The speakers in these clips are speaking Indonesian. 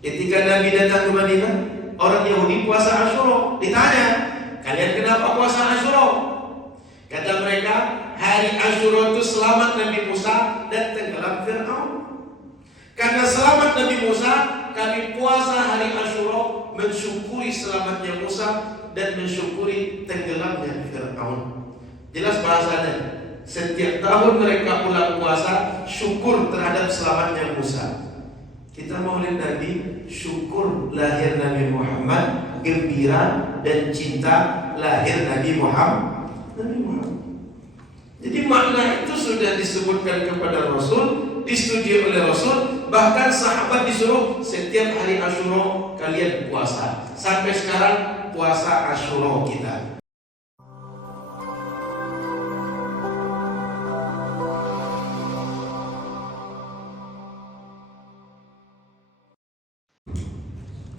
Ketika Nabi datang ke Madinah, orang Yahudi puasa Asyura. Ditanya, kalian kenapa puasa Asyura? Kata mereka, hari Asyura itu selamat Nabi Musa dan tenggelam Fir'aun. Karena selamat Nabi Musa, kami puasa hari Asyura mensyukuri selamatnya Musa dan mensyukuri tenggelamnya Fir'aun. Jelas bahasanya. Setiap tahun mereka ulang puasa syukur terhadap selamatnya Musa. Kita maulid Nabi, syukur lahir Nabi Muhammad, gembira dan cinta lahir Nabi Muhammad. Jadi makna itu sudah disebutkan kepada Rasul, disetujui oleh Rasul. Bahkan sahabat disuruh setiap hari Asyura kalian puasa. Sampai sekarang puasa Asyura kita.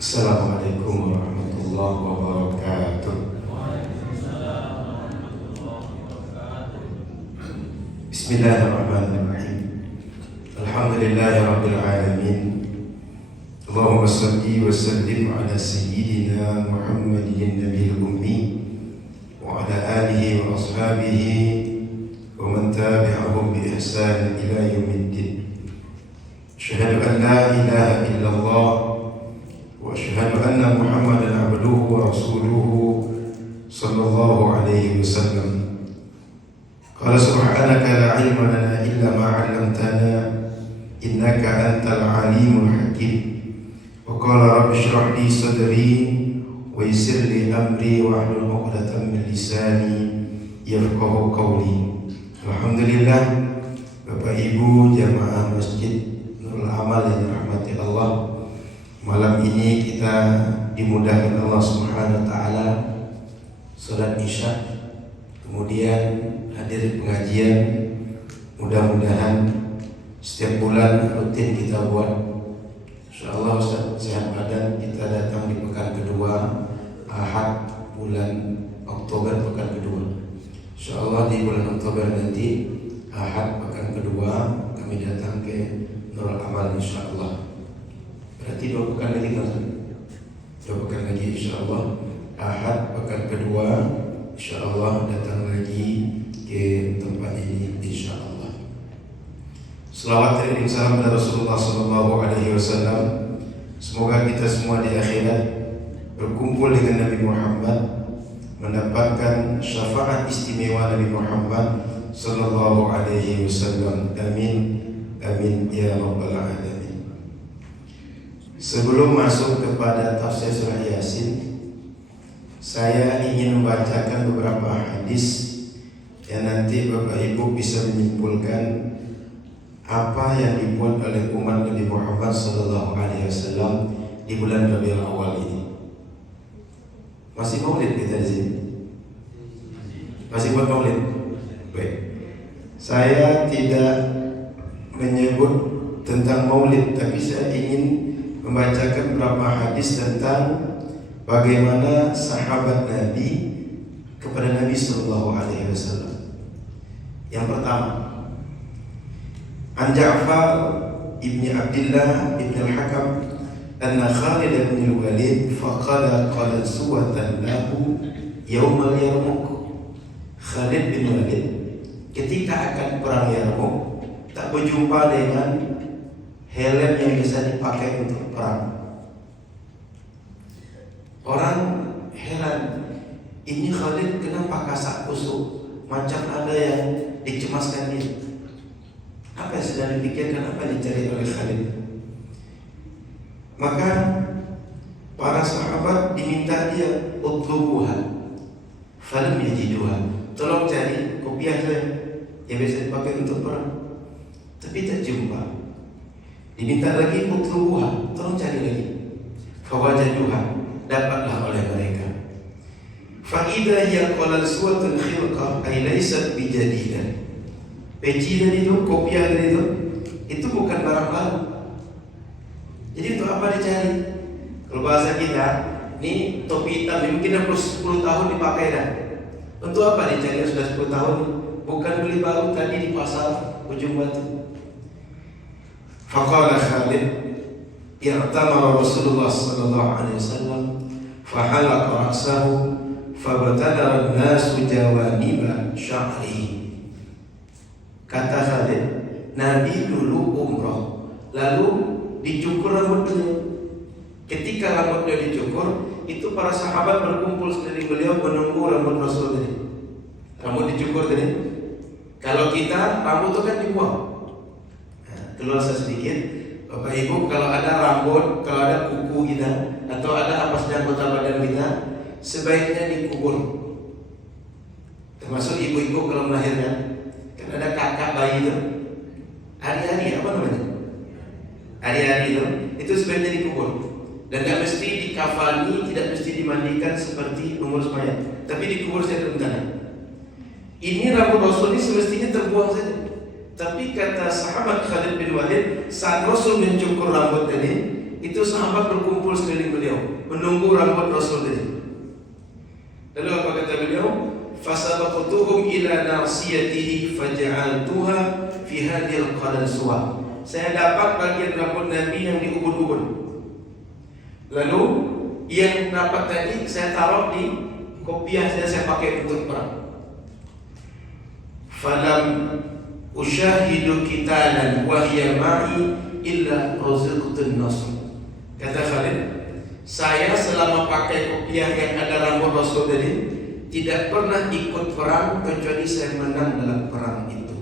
Assalamualaikum warahmatullahi wabarakatuh. Bismillahirrahmanirrahim. Alhamdulillahirabbil alamin. Allahumma shalli wa sallim ala sayyidina Muhammadin nabiyil ummi wa ala alihi wa ashabihi wa man tabi'ahum bi ihsan ila yaumiddin. Asyhadu an la ilaha illallah wa asyhadu anna Muhammadan abduhu wa rasuluhu sallallahu alaihi wasallam. Qala subhanaka la ilma lana illa ma 'allamtana innaka antal alimul hakim. Wa qala rabbi shrah li sadri wa yassir li amri wa hlul 'uqdatam min lisani yafqahu qawli. Alhamdulillah, Bapak Ibu jamaah Masjid Nurul Amal yang dirahmati Allah. Malam ini kita dimudahkan Allah Subhanahu wa taala salat Isya, kemudian hadir pengajian. Mudah-mudahan setiap bulan rutin kita buat. Insyaallah Ustaz sehat badan, kita datang di pekan kedua Ahad bulan Oktober pekan kedua. Insyaallah di bulan Oktober nanti Ahad pekan kedua kami datang ke Nurul Amal insyaallah. Berarti 2 pekan lagi kan? 2 pekan lagi insyaallah Ahad pekan kedua insyaallah datang lagi ke tempat ini insyaallah. Selawat dan salam kepada Rasulullah sallallahu alaihi wasallam. Semoga kita semua di akhirat berkumpul dengan Nabi Muhammad, mendapatkan syafaat istimewa Nabi Muhammad sallallahu alaihi wasallam. Amin amin ya rabbal alamin. Sebelum masuk kepada tafsir surah Yasin, saya ingin membacakan beberapa hadis yang nanti Bapak Ibu bisa menyimpulkan apa yang dibuat oleh umat Nabi Muhammad sallallahu alaihi wasallam di bulan Rabiul Awal ini. Masih maulid kita di sini? Masih buat maulid? Baik. Saya tidak menyebut tentang maulid, tapi saya ingin membacakan beberapa hadis tentang bagaimana sahabat Nabi kepada Nabi sallallahu alaihi wasallam. Yang pertama, An Ja'far ibni Abdullah ibn al-Hakam anna Khalid ibn al-Walid faqala qala suwatan lahu yawm al-Yarmuk. Khalid bin Walid ketika akan perang Yarmuk tak berjumpa dengan helm yang bisa dipakai untuk perang. Orang heran, ini Khalid kenapa kasak kusuk, macam ada yang dicemaskan dia. Apa yang sedang dipikirkan, apa yang dicari oleh Khalid? Maka para sahabat diminta dia utlubuha, falam yajiduha, tolong cari kopiah saya yang bisa dipakai untuk perang, tapi tak jumpa. Diminta lagi utlubuha, tolong cari lagi, fawajaduha, dapatlah oleh mereka. Fa idza hiya qalal suwatun khilqah ay laysat bijadidah. Peci dan itu, kopiah dan itu bukan barang baru. Jadi untuk apa dicari? Kalau bahasa kita, ini topi hitam ini mungkin 10 tahun dipakai dah. Untuk apa dicari sudah 10 tahun? Bukan beli baru tadi di pasar ujung batu. Faqala Khalid, i'tamara Rasulullah sallallahu alaihi wasallam fahalaqa ra'sahu fabtadara an-nasu jawaniba sya'rihi. Kata Khalid, Nabi dulu umrah, lalu dicukur rambutnya. Ketika rambutnya dicukur, itu para sahabat berkumpul sekeliling beliau menunggu rambut Rasul tadi. Rambut dicukur tadi. Kalau kita rambut itu kan dibuang. Nah, keluar sedikit, Bapak Ibu, kalau ada rambut, kalau ada kuku kita, atau ada apa saja anggota badan kita, sebaiknya dikubur. Termasuk ibu-ibu kalau melahirkan, kan ada kakak bayi itu, hari-hari apa namanya? Hari-hari itu sebaiknya dikubur. Dan tidak mesti dikafani, tidak mesti dimandikan seperti pengurus mayat, tapi dikubur secara berencana. Ini rambut Rasul ini semestinya terbuang saja. Tapi kata sahabat Khalid bin Walid, saat Rasul mencukur rambut tadi, itu sahabat berkumpul sekeliling beliau menunggu rambut Rasul tadi. Lalu apa kata beliau? Fasabaqtuhum ila nasiyatihi faja'altuha fi hadhil qalansuwa. Saya dapat bagian rambut Nabi yang diubun-ubun. Lalu yang dapat tadi saya taruh di kopiah saya pakai untuk perang. Falam usyahidu qitalan wa hiya ma'i illa raziqtun nasr. Kata Khalid, saya selama pakai kopiah yang ada rambut Rasul tadi tidak pernah ikut perang kecuali saya menang dalam perang itu.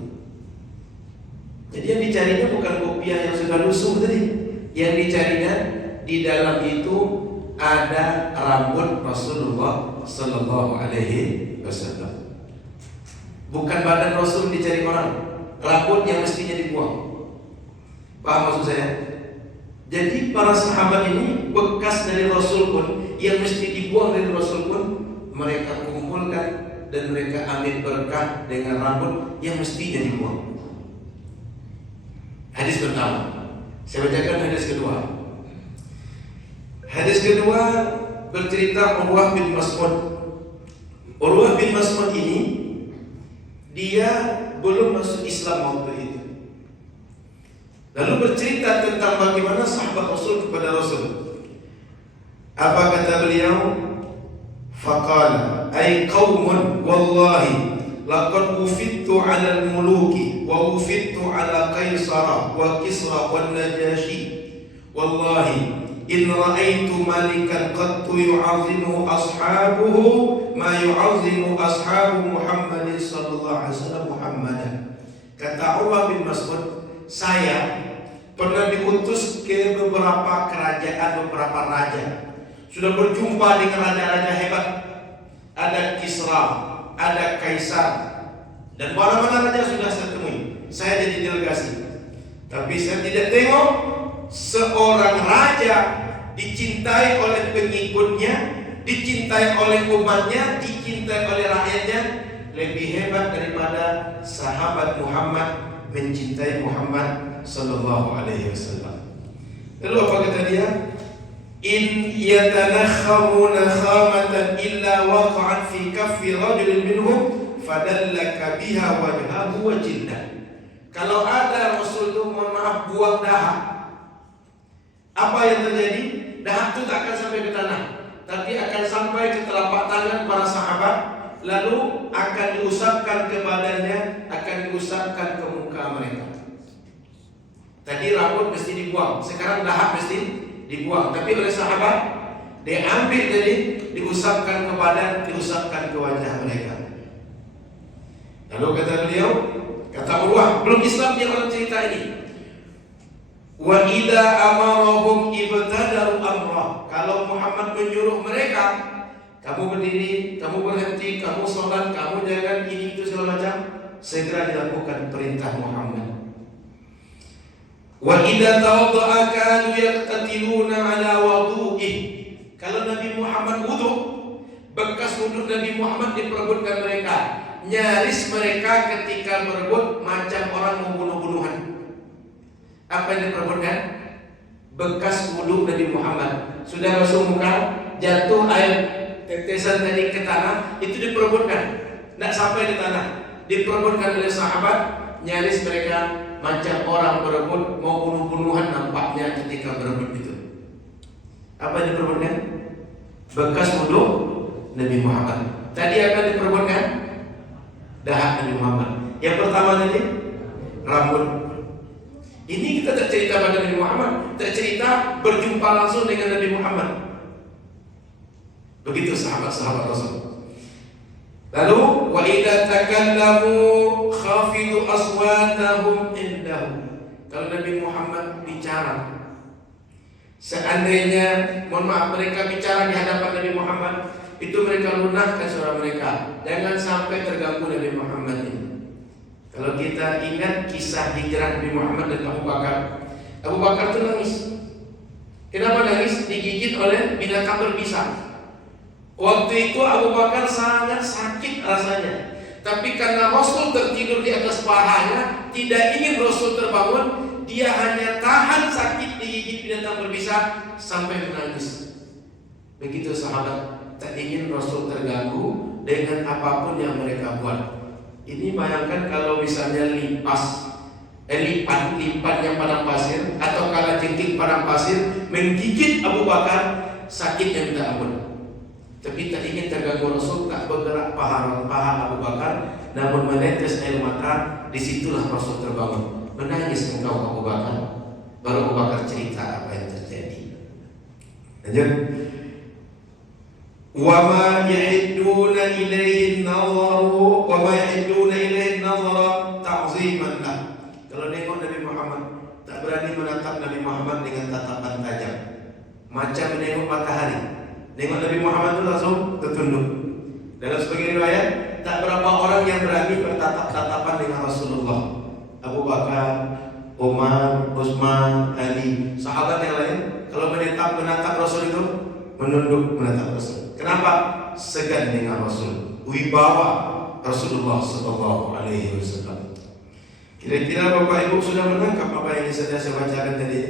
Jadi yang dicarinya bukan kopiah yang sudah lusuh tadi. Yang dicarinya di dalam itu ada rambut Rasulullah sallallahu alaihi wasallam. Bukan badan Rasul dicari orang, rambut yang mestinya dibuang. Paham maksud saya? Jadi para sahabat ini bekas dari Rasul pun yang mesti dibuang dari Rasul pun mereka kumpulkan dan mereka ambil berkah dengan rambut yang mestinya dibuang. Hadis pertama, saya bacakan hadis kedua. Hadis kedua bercerita Urwah bin Mas'ud. Urwah bin Mas'ud ini dia belum masuk Islam waktu itu. Lalu bercerita tentang bagaimana sahabat Rasul kepada Rasul. Apa kata beliau? Faqala ay qaumun wallahi laqad ufidtu 'ala al-muluki wa ufidtu 'ala Qaisara wa Kisra wan Najashi. Wallahi in ra'aitu malikan qattu yu'azzimu ashabuhu ma yu'azzimu ashabu Muhammadin sallallahu alaihi wasallam Muhammadan. Kata Urwah bin Mas'ud, saya pernah diutus ke beberapa kerajaan, beberapa raja. Sudah berjumpa dengan raja-raja hebat. Ada Kisra, ada Kaisar, dan mana-mana raja sudah saya temui. Saya jadi delegasi. Tapi saya tidak tengok seorang raja dicintai oleh pengikutnya, dicintai oleh umatnya, dicintai oleh rakyatnya lebih hebat daripada sahabat Muhammad mencintai Muhammad sallallahu alaihi wasallam. Lalu apa kata dia? In yatanakhamu nakhamatan illa waqa'at fi kaffi rajulin minhum fadallaka biha wajhahu wa jildah. Kalau ada Rasul itu mohon maaf buang dahak, apa yang terjadi? Dahak itu tak akan sampai ke tanah, tapi akan sampai ke telapak tangan para sahabat, lalu akan diusapkan ke badannya, akan diusapkan ke muka mereka. Tadi rambut mesti dibuang, sekarang dahak mesti dibuang. Tapi oleh sahabat, dia ambil jadi diusapkan ke badan, diusapkan ke wajah mereka. Lalu kata beliau, kata Urwah, belum Islam dia orang cerita ini. Wa idza amarahum ibtadaru amrah. Kalau Muhammad menyuruh mereka, kamu berdiri, kamu berhenti, kamu sholat, kamu jangan ini itu segala macam, segera dilakukan perintah Muhammad. Wa idza tawadda'a kanu yaqtatiluna ala wudu'ih. Kalau Nabi Muhammad wudu, bekas wudu Nabi Muhammad diperebutkan mereka. Nyaris mereka ketika berebut macam orang mau bunuh-bunuhan. Apa yang diperebutkan? Bekas wudu Nabi Muhammad. Sudah masuk muka, jatuh air tetesan tadi ke tanah, itu diperebutkan. Tidak sampai di tanah, diperebutkan oleh sahabat. Nyaris mereka macam orang berebut mau bunuh-bunuhan nampaknya ketika berebut itu. Apa yang diperbuatkan? Bekas wudhu Nabi Muhammad. Tadi apa yang diperbuatkan? Dahat Nabi Muhammad. Yang pertama tadi rambut. Ini kita tak cerita pada Nabi Muhammad, tak cerita berjumpa langsung dengan Nabi Muhammad. Begitu sahabat-sahabat Rasul. Lalu wa idza takallamu khafidu aswatahum indahu. Kalau Nabi Muhammad bicara, seandainya, mohon maaf, mereka bicara di hadapan Nabi Muhammad, itu mereka lunakkan suara mereka. Jangan sampai terganggu Nabi Muhammad ini. Kalau kita ingat kisah hijrah Nabi Muhammad dan Abu Bakar, Abu Bakar itu nangis. Kenapa nangis? Digigit oleh binatang berbisa. Waktu itu Abu Bakar sangat sakit rasanya. Tapi karena Rasul tertidur di atas pahanya, tidak ingin Rasul terbangun, dia hanya tahan sakit digigit binatang berbisa sampai menangis. Begitu sahabat, tak ingin Rasul terganggu dengan apapun yang mereka buat. Ini bayangkan kalau misalnya lipat yang padang pasir atau kalajengking padang pasir menggigit Abu Bakar, sakitnya minta ampun. Tapi tak ingin terganggu Rasul, tak bergerak paha Abu Bakar, namun menetes air mata. Disitulah Rasul terbangun. Menangis engkau Abu Bakar. Baru Abu Bakar cerita apa yang terjadi. Lanjut. وَمَا يَحِدُّونَ إِلَيْهِ النَّظَرَ تَعْظِيمًا لَهُ. Kalau nengok Nabi Muhammad, tak berani menatap Nabi Muhammad dengan tatapan tajam, macam menengok matahari. Nengok Nabi Muhammad itu langsung tertunduk. Dalam sebagian riwayat, tak berapa orang yang berani bertatap-tatapan dengan Rasulullah. Abu Bakar, Umar, Utsman, Ali, sahabat yang lain, kalau menatap Rasul itu menunduk menatap Rasul. Kenapa? Segan dengan Rasul, wibawa Rasulullah Sallallahu Alaihi Wasallam. Kira-kira Bapak Ibu sudah menangkap apa yang saya bacakan tadi?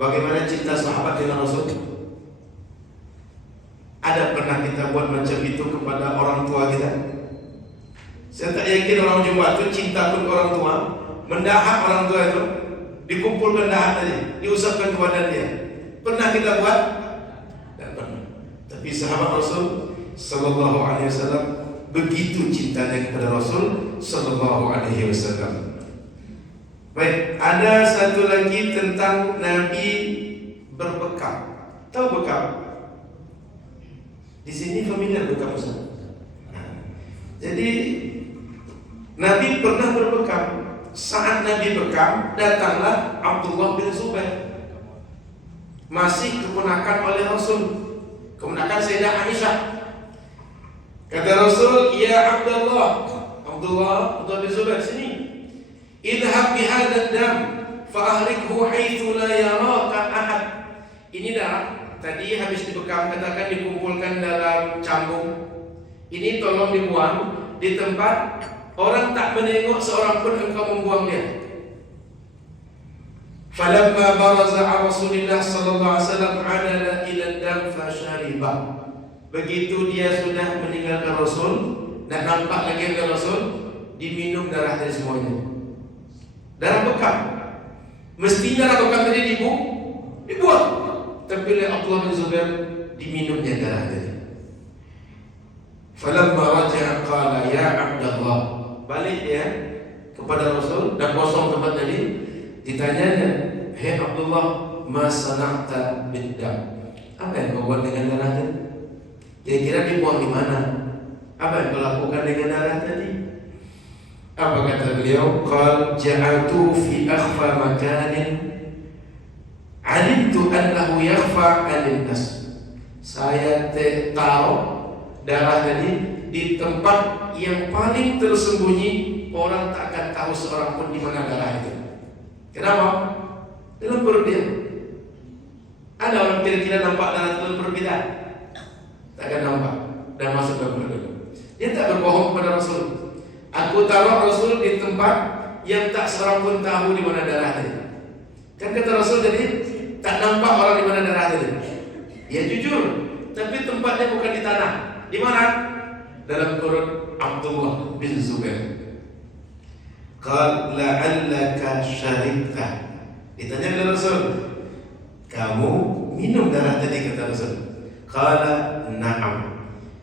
Bagaimana cinta sahabat dengan Rasul? Ada pernah kita buat macam itu kepada orang tua kita? Saya tak yakin orang Jawa itu cinta pun orang tua, mendahak orang tua itu, dikumpulkan dahak tadi, diusapkan ke badan dia. Pernah kita buat? Tidak pernah. Tapi sahabat Rasul Sallallahu Alaihi Wasallam begitu cintanya kepada Rasul Sallallahu Alaihi Wasallam. Baik, ada satu lagi tentang Nabi berbekam. Tahu bekam? Di sini familiar bekam Ustaz. Jadi Nabi pernah berbekam. Saat Nabi bekam, datanglah Abdullah bin Zubair, masih keponakan oleh Rasul, keponakan Sayyidah Aisyah. Kata Rasul, ya Abdullah bin Zubair, sini, idhab bihadad dam fa'ahrikhu haitsu la yaraka ahad. Ini darah tadi habis dibekam, katakan dikumpulkan dalam cambung. Ini tolong dibuang di tempat orang tak menengok seorang pun engkau membuang dia. Falamma baraza Rasulullah sallallahu alaihi wasallam adala ila dam fashariba. Begitu dia sudah meninggalkan Rasul dan nampak lagi ke Rasul, diminum darah dari semuanya. Darah bekam. Mestinya darah bekam tadi dibuang. Tapi oleh Abdullah bin Zubair diminumnya darah tadi. Falamma raja'a qala ya Abdullah. Balik dia kepada Rasul dan kosong tempat tadi. Ditanyanya, hei Abdullah, ma sana'ta bid-dam? Apa yang kau buat dengan darah tadi? Kira-kira dibuang di mana? Apa yang kau lakukan dengan darah tadi? Apa kata beliau? Qal ja'altu fi akhfa makanin alimtu annahu yakhfa 'anil nas. Saya taruh darah tadi di tempat yang paling tersembunyi, orang tak akan tahu seorang pun di mana darah itu. Kenapa? Dalam perut dia. Ada orang kira-kira nampak darah dalam perut kita? Tak akan nampak. Dan masuk dalam perut dia. Dia tak berbohong kepada Rasul. Aku taruh Rasul di tempat yang tak seorang pun tahu di mana darah tadi. Kan kata Rasul tadi, tak nampak orang di mana darah tadi. Ya jujur, tapi tempatnya bukan di tanah. Di mana? Dalam perut Abdullah bin Zubair. Qal la'allaka syaribta. Ditanya oleh Rasul, kamu minum darah tadi, kata Rasul. Qala na'am.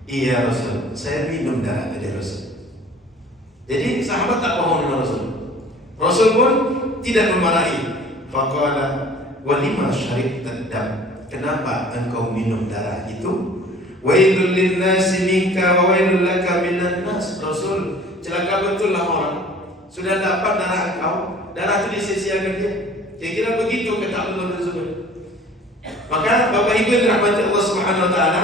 Iya Rasul, saya minum darah tadi Rasul. Jadi sahabat tak bohong dengan Rasul. Rasul pun tidak memarahi. Faqala walima syaribtad dam. Kenapa engkau minum darah itu? Wailul linnasi minka wa wailul laka minan nas. Rasul, celaka betul lah orang. Sudah dapat darah engkau, darah itu disia-siakan dia. Kira-kira begitu kata Abdullah bin Zubair. Maka Bapak Ibu yang dirahmati Allah Subhanahu wa taala,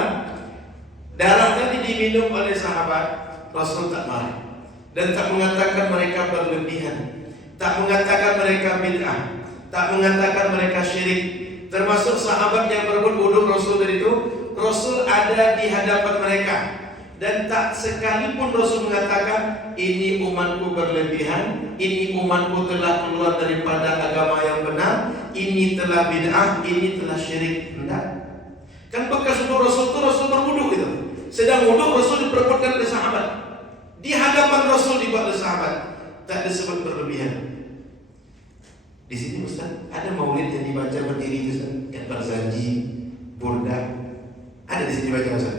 darah tadi diminum oleh sahabat, Rasul tak marah dan tak mengatakan mereka berlebihan, tak mengatakan mereka bid'ah, tak mengatakan mereka syirik. Termasuk sahabat yang berebut bodoh Rasul dari itu, Rasul ada di hadapan mereka dan tak sekalipun Rasul mengatakan ini umatku berlebihan, ini umatku telah keluar daripada agama yang benar, ini telah bid'ah, ini telah syirik. Enggak. Kan bekas untuk Rasul itu Rasul berwudu gitu. Sedang wudu Rasul diperbuatkan oleh sahabat. Di hadapan Rasul dibuat oleh sahabat. Tak disebut berlebihan. Di sini Ustaz, ada maulid yang dibaca berdiri itu Ustaz, yang Barzanji, Burda. Ada di sini baca Ustaz.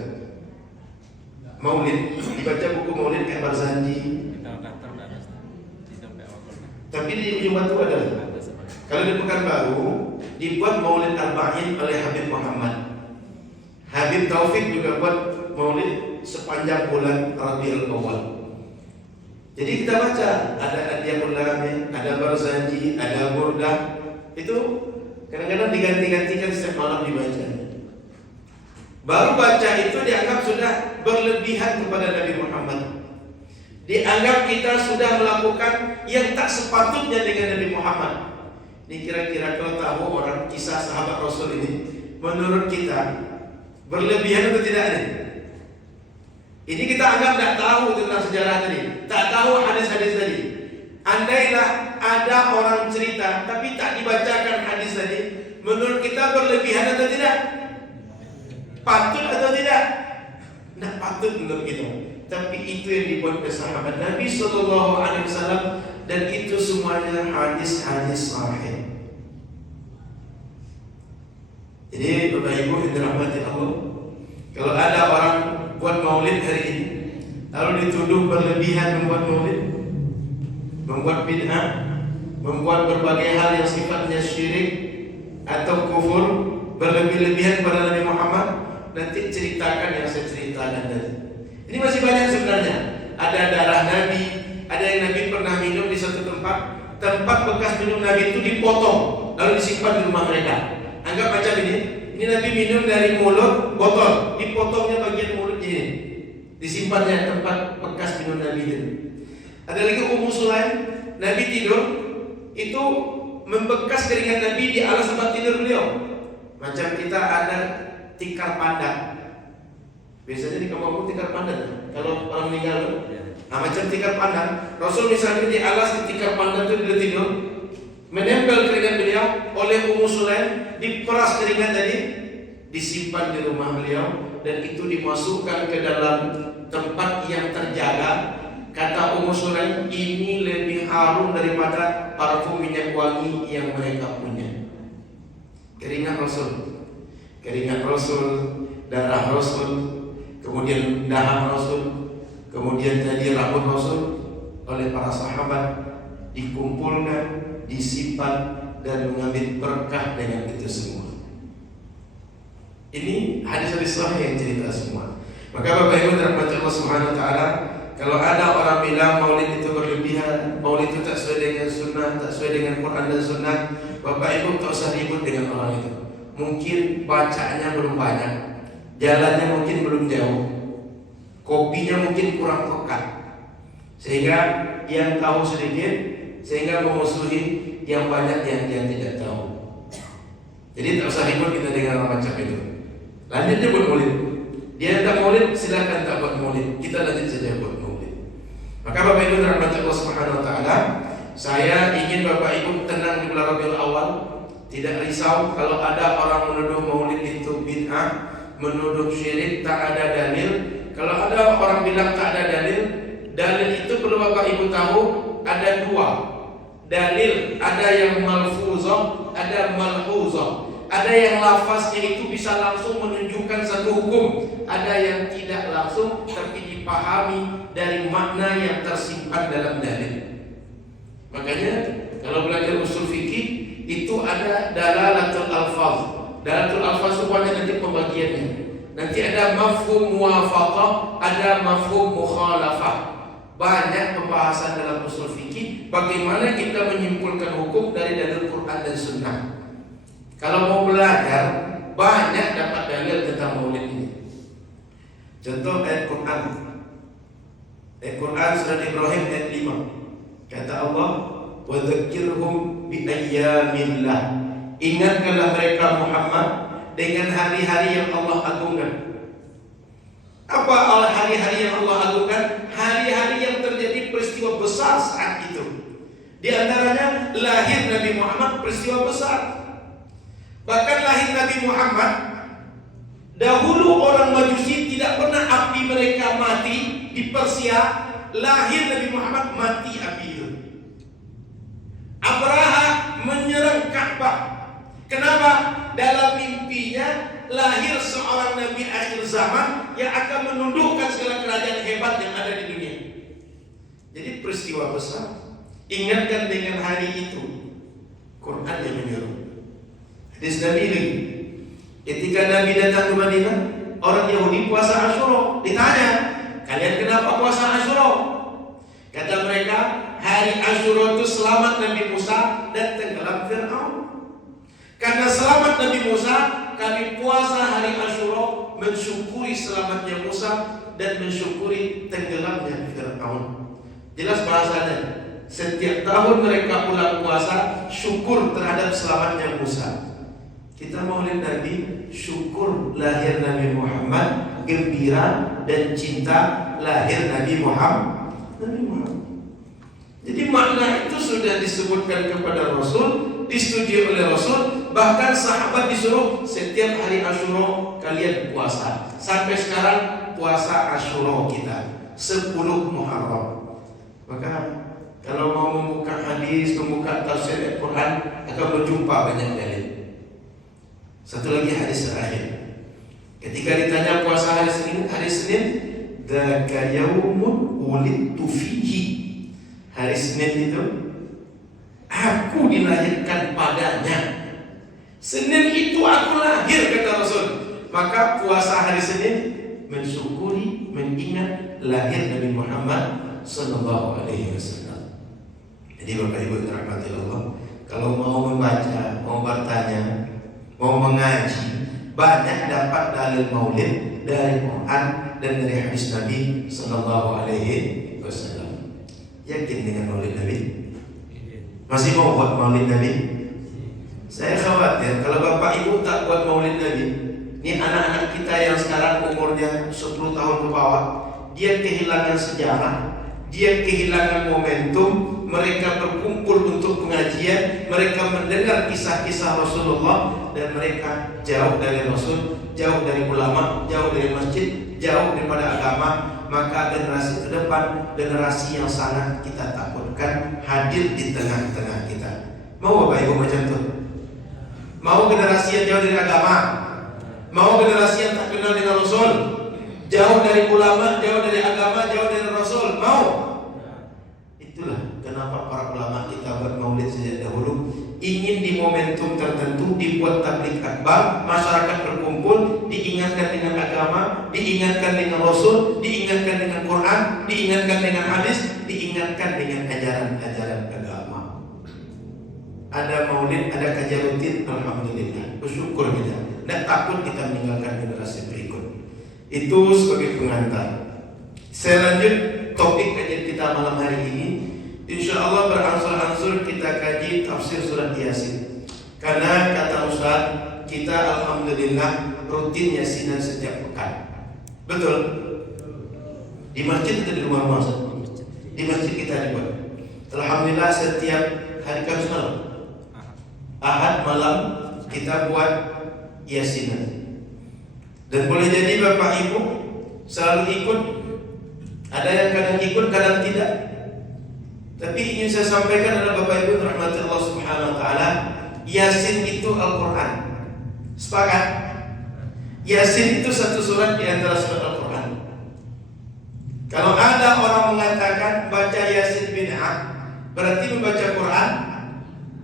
Maulid, dibaca buku maulid kayak Barzanji. Tapi di ujung batu ada. Kalau di Pekanbaru dibuat maulid arba'in oleh Habib Muhammad. Habib Taufik juga buat maulid sepanjang bulan Rabiul Awal. Jadi kita baca, ada Adiyahul Lami, ada Barzanji, ada Burda. Itu kadang-kadang diganti-gantikan setiap malam dibaca. Baru baca itu dianggap sudah berlebihan kepada Nabi Muhammad. Dianggap kita sudah melakukan yang tak sepatutnya dengan Nabi Muhammad. Ini kira-kira kalau tahu orang kisah sahabat Rasul ini, menurut kita berlebihan atau tidak ini? Ini kita anggap tak tahu tentang sejarah tadi, tak tahu hadis-hadis tadi. Andailah ada orang cerita tapi tak dibacakan hadis tadi, menurut kita berlebihan atau tidak? Patut atau tidak? Tidak patut menurut kita. Tapi itu yang dibuat oleh sahabat Nabi SAW, dan itu semuanya hadis-hadis sahih. Jadi Bapak Ibu yang dirahmati Allah, kalau ada orang buat maulid hari ini lalu dituduh berlebihan membuat maulid, membuat bid'ah, membuat berbagai hal yang sifatnya syirik atau kufur, berlebih-lebihan kepada Nabi Muhammad, nanti ceritakan yang saya ceritakan tadi. Ini masih banyak sebenarnya. Ada darah Nabi, ada yang Nabi pernah minum di satu tempat bekas minum Nabi itu dipotong lalu disimpan di rumah mereka. Anggap macam ini Nabi minum dari mulut botol, dipotongnya bagian mulutnya ini, disimpannya tempat bekas minum Nabi itu. Ada lagi Ummu Sulaim, Nabi tidur, itu membekas keringat Nabi di alas tempat tidur beliau. Macam kita ada tikar pandan. Biasanya di kampung tikar pandan. Kalau orang meninggal, nah macam tikar pandan. Rasul misalnya di alas di tikar pandan itu dia tidur, menempel keringat beliau. Oleh Ummu Sulaim diperas keringat tadi, disimpan di rumah beliau, dan itu dimasukkan ke dalam tempat yang terjaga. Kata Ummu Sulaim, ini lebih harum daripada parfum minyak wangi yang mereka punya. Keringat Rasul, darah Rasul, kemudian daham Rasul, kemudian tadi rambut Rasul oleh para sahabat dikumpulkan, disimpan, dan mengambil berkah dengan itu semua. Ini hadis-hadis sahih yang cerita semua. Maka Bapak Ibu dirahmati Allah Subhanahu wa taala, kalau ada orang bilang maulid itu berlebihan, maulid itu tak sesuai dengan sunnah, tak sesuai dengan Quran dan sunnah, Bapak Ibu tak usah ribut dengan orang itu. Mungkin bacanya belum banyak, jalannya mungkin belum jauh, kopinya mungkin kurang pekat, sehingga yang tahu sedikit, sehingga memusuhi yang banyak yang dia tidak tahu. Jadi tak usah ribut kita dengan orang macam itu. Lanjut dia buat maulid. Dia tak maulid, silakan tak buat maulid. Kita lanjut saja buat maulid. Maka Bapak Ibu dirahmati Allah Subhanahu wa taala, saya ingin Bapak Ibu tenang di bulan Rabiul Awal. Tidak risau kalau ada orang menuduh maulid itu bid'ah, menuduh syirik, tak ada dalil. Kalau ada orang bilang tak ada dalil itu perlu Bapak Ibu tahu ada dua dalil, ada yang malfuzah, ada malhuzah. Ada yang lafaznya itu bisa langsung menunjukkan satu hukum, ada yang tidak langsung tapi dipahami dari makna yang tersimpan dalam dalil. Makanya kalau belajar usul fikih itu ada dalalatul alfaz. Dalalatul alfaz semuanya nanti pembagiannya. Nanti ada mafhum muwafaqah, ada mafhum mukhalafah. Banyak pembahasan dalam usul fikih bagaimana kita menyimpulkan hukum dari dalil Quran dan Sunnah. Kalau mau belajar banyak dapat dalil tentang maulid ini. Contoh ayat Quran. Ayat Quran surat Ibrahim ayat 5. Kata Allah, "Wa dzakkirhum bi ayyamillah." Ingatkanlah mereka Muhammad dengan hari-hari yang Allah agungkan. Apa hari-hari yang Allah agungkan? Hari-hari yang terjadi peristiwa besar saat itu. Di antaranya lahir Nabi Muhammad, peristiwa besar. Bahkan lahir Nabi Muhammad, dahulu orang Majusi tidak pernah api mereka mati di Persia. Lahir Nabi Muhammad, mati api itu. Abraha menyerang Ka'bah. Kenapa? Dalam mimpinya lahir seorang Nabi akhir zaman yang akan menundukkan segala kerajaan hebat yang ada di dunia. Jadi peristiwa besar. Ingatkan dengan hari itu. Quran yang menyuruh. Hadis Nabi lagi. Ketika Nabi datang ke Madinah, orang Yahudi puasa Asyura. Ditanya, kalian kenapa puasa Asyura? Kata mereka, hari Asyura itu selamat Nabi Musa dan tenggelam Fir'aun. Karena selamat Nabi Musa, kami puasa hari Asyura mensyukuri selamatnya Musa dan mensyukuri tenggelamnya Fir'aun. Jelas bahasanya. Setiap tahun mereka ulang puasa syukur terhadap selamatnya Musa. Kita maulid Nabi, syukur lahir Nabi Muhammad, gembira dan cinta lahir Nabi Muhammad. Jadi makna itu sudah disebutkan kepada Rasul, disetujui oleh Rasul. Bahkan sahabat disuruh setiap hari Asyura kalian puasa. Sampai sekarang puasa Asyura kita 10 Muharram. Maka kalau mau membuka hadis, membuka tafsir Al-Quran, akan berjumpa banyak dalil. Satu lagi hadis terakhir. Ketika ditanya puasa hari Senin, dzaka yaumun wulidtu fihi. Hari Senin itu aku dilahirkan padanya. Senin itu aku lahir, kata Rasul. Maka puasa hari Senin mensyukuri, mengingat lahir Nabi Muhammad sallallahu alaihi wasallam. Jadi Bapak Ibu dirahmati Allah, kalau mau membaca, mau bertanya, mau mengaji, banyak dapat dalil maulid dari Quran dan dari hadis Nabi sallallahu alaihi wasallam. Yakin dengan maulid Nabi? Masih mau buat maulid Nabi? Saya khawatir kalau Bapak Ibu tak buat maulid Nabi, ini anak-anak kita yang sekarang umurnya 10 tahun ke bawah, dia kehilangan sejarah, dia kehilangan momentum. Mereka berkumpul untuk pengajian, mereka mendengar kisah-kisah Rasulullah, dan mereka jauh dari Rasul, jauh dari ulama, jauh dari masjid, jauh daripada agama. Maka generasi ke depan, generasi yang sangat kita takutkan hadir di tengah-tengah kita. Mau Bapak Ibu macam itu? Mau generasi yang jauh dari agama, mau generasi yang tak kenal dengan Rasul, jauh dari ulama, jauh dari agama, jauh dari Rasul. Mau? Itulah kenapa para ulama kita buat maulid sejak dahulu. Ingin di momentum tertentu dibuat tabligh akbar, masyarakat berkumpul, diingatkan dengan agama, diingatkan dengan Rasul, diingatkan dengan Quran, diingatkan dengan hadis, diingatkan dengan ajaran-ajaran agama. Ada maulid, ada kajian rutin, alhamdulillah, bersyukur kita. Tidak takut kita meninggalkan generasi berikut. Itu sebagai pengantar. Saya lanjut topik kajian kita malam hari ini. Insya Allah beransur-ansur kita kaji tafsir surat Yasin. Karena kata Ustaz, kita alhamdulillah rutin yasinan setiap pekan. Betul? Di masjid atau di rumah Ustaz? Di masjid kita dibuat. Alhamdulillah setiap hari Kamis malam, Ahad malam kita buat yasinan. Dan boleh jadi Bapak Ibu selalu ikut. Ada yang kadang ikut, kadang tidak. Tapi ingin saya sampaikan adalah Bapak Ibu rahmati Allah subhanahu wa ta'ala, Yasin itu Al-Quran. Sepakat? Yasin itu satu surat di antara surat Al-Quran. Kalau ada orang mengatakan baca Yasin bid'ah, berarti membaca Quran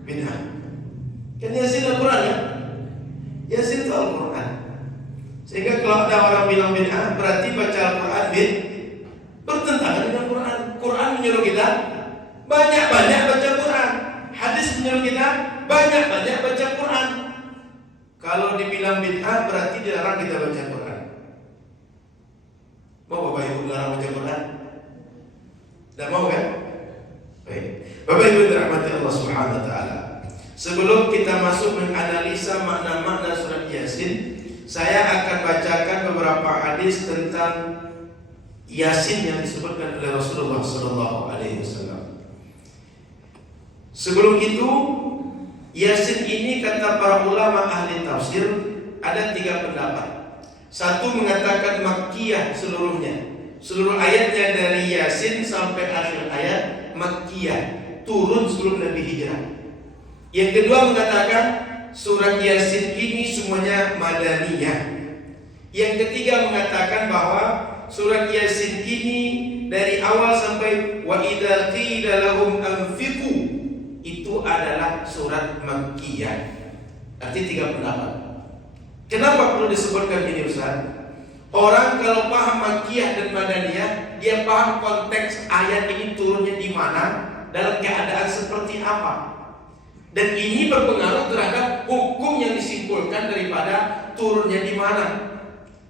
bid'ah. Kan Yasin Al-Quran ya? Yasin itu Al-Quran. Sehingga kalau ada orang bilang bid'ah, berarti baca Al-Quran bertentangan dengan Quran. Quran menyuruh kita banyak-banyak baca Quran. Hadis menyuruh kita banyak-banyak baca Quran. Kalau dibilang bid'ah berarti dilarang kita baca Quran. Mau Bapak Ibu dilarang baca Quran? Tidak mau kan? Baik. Bapak Ibu dirahmati Allah Subhanahu wa taala. Sebelum kita masuk menganalisa makna-makna surat Yasin, saya akan bacakan beberapa hadis tentang Yasin yang disebutkan oleh Rasulullah sallallahu alaihi wasallam. Sebelum itu, Yasin ini kata para ulama ahli tafsir ada 3 pendapat. Satu mengatakan Makkiyah seluruhnya. Seluruh ayatnya dari Yasin sampai akhir ayat Makkiyah, turun sebelum Nabi hijrah. Yang kedua mengatakan surat Yasin ini semuanya Madaniyah. Yang ketiga mengatakan bahwa surat Yasin ini dari awal sampai wa idza qila lahum anfiqu itu adalah surat Makkiyah. Arti 3 pendapat. Kenapa perlu disebutkan ini Ustaz? Orang kalau paham Makkiyah dan Madaniyah, dia paham konteks ayat ini turunnya di mana, dalam keadaan seperti apa. Dan ini berpengaruh terhadap hukum yang disimpulkan daripada turunnya di mana.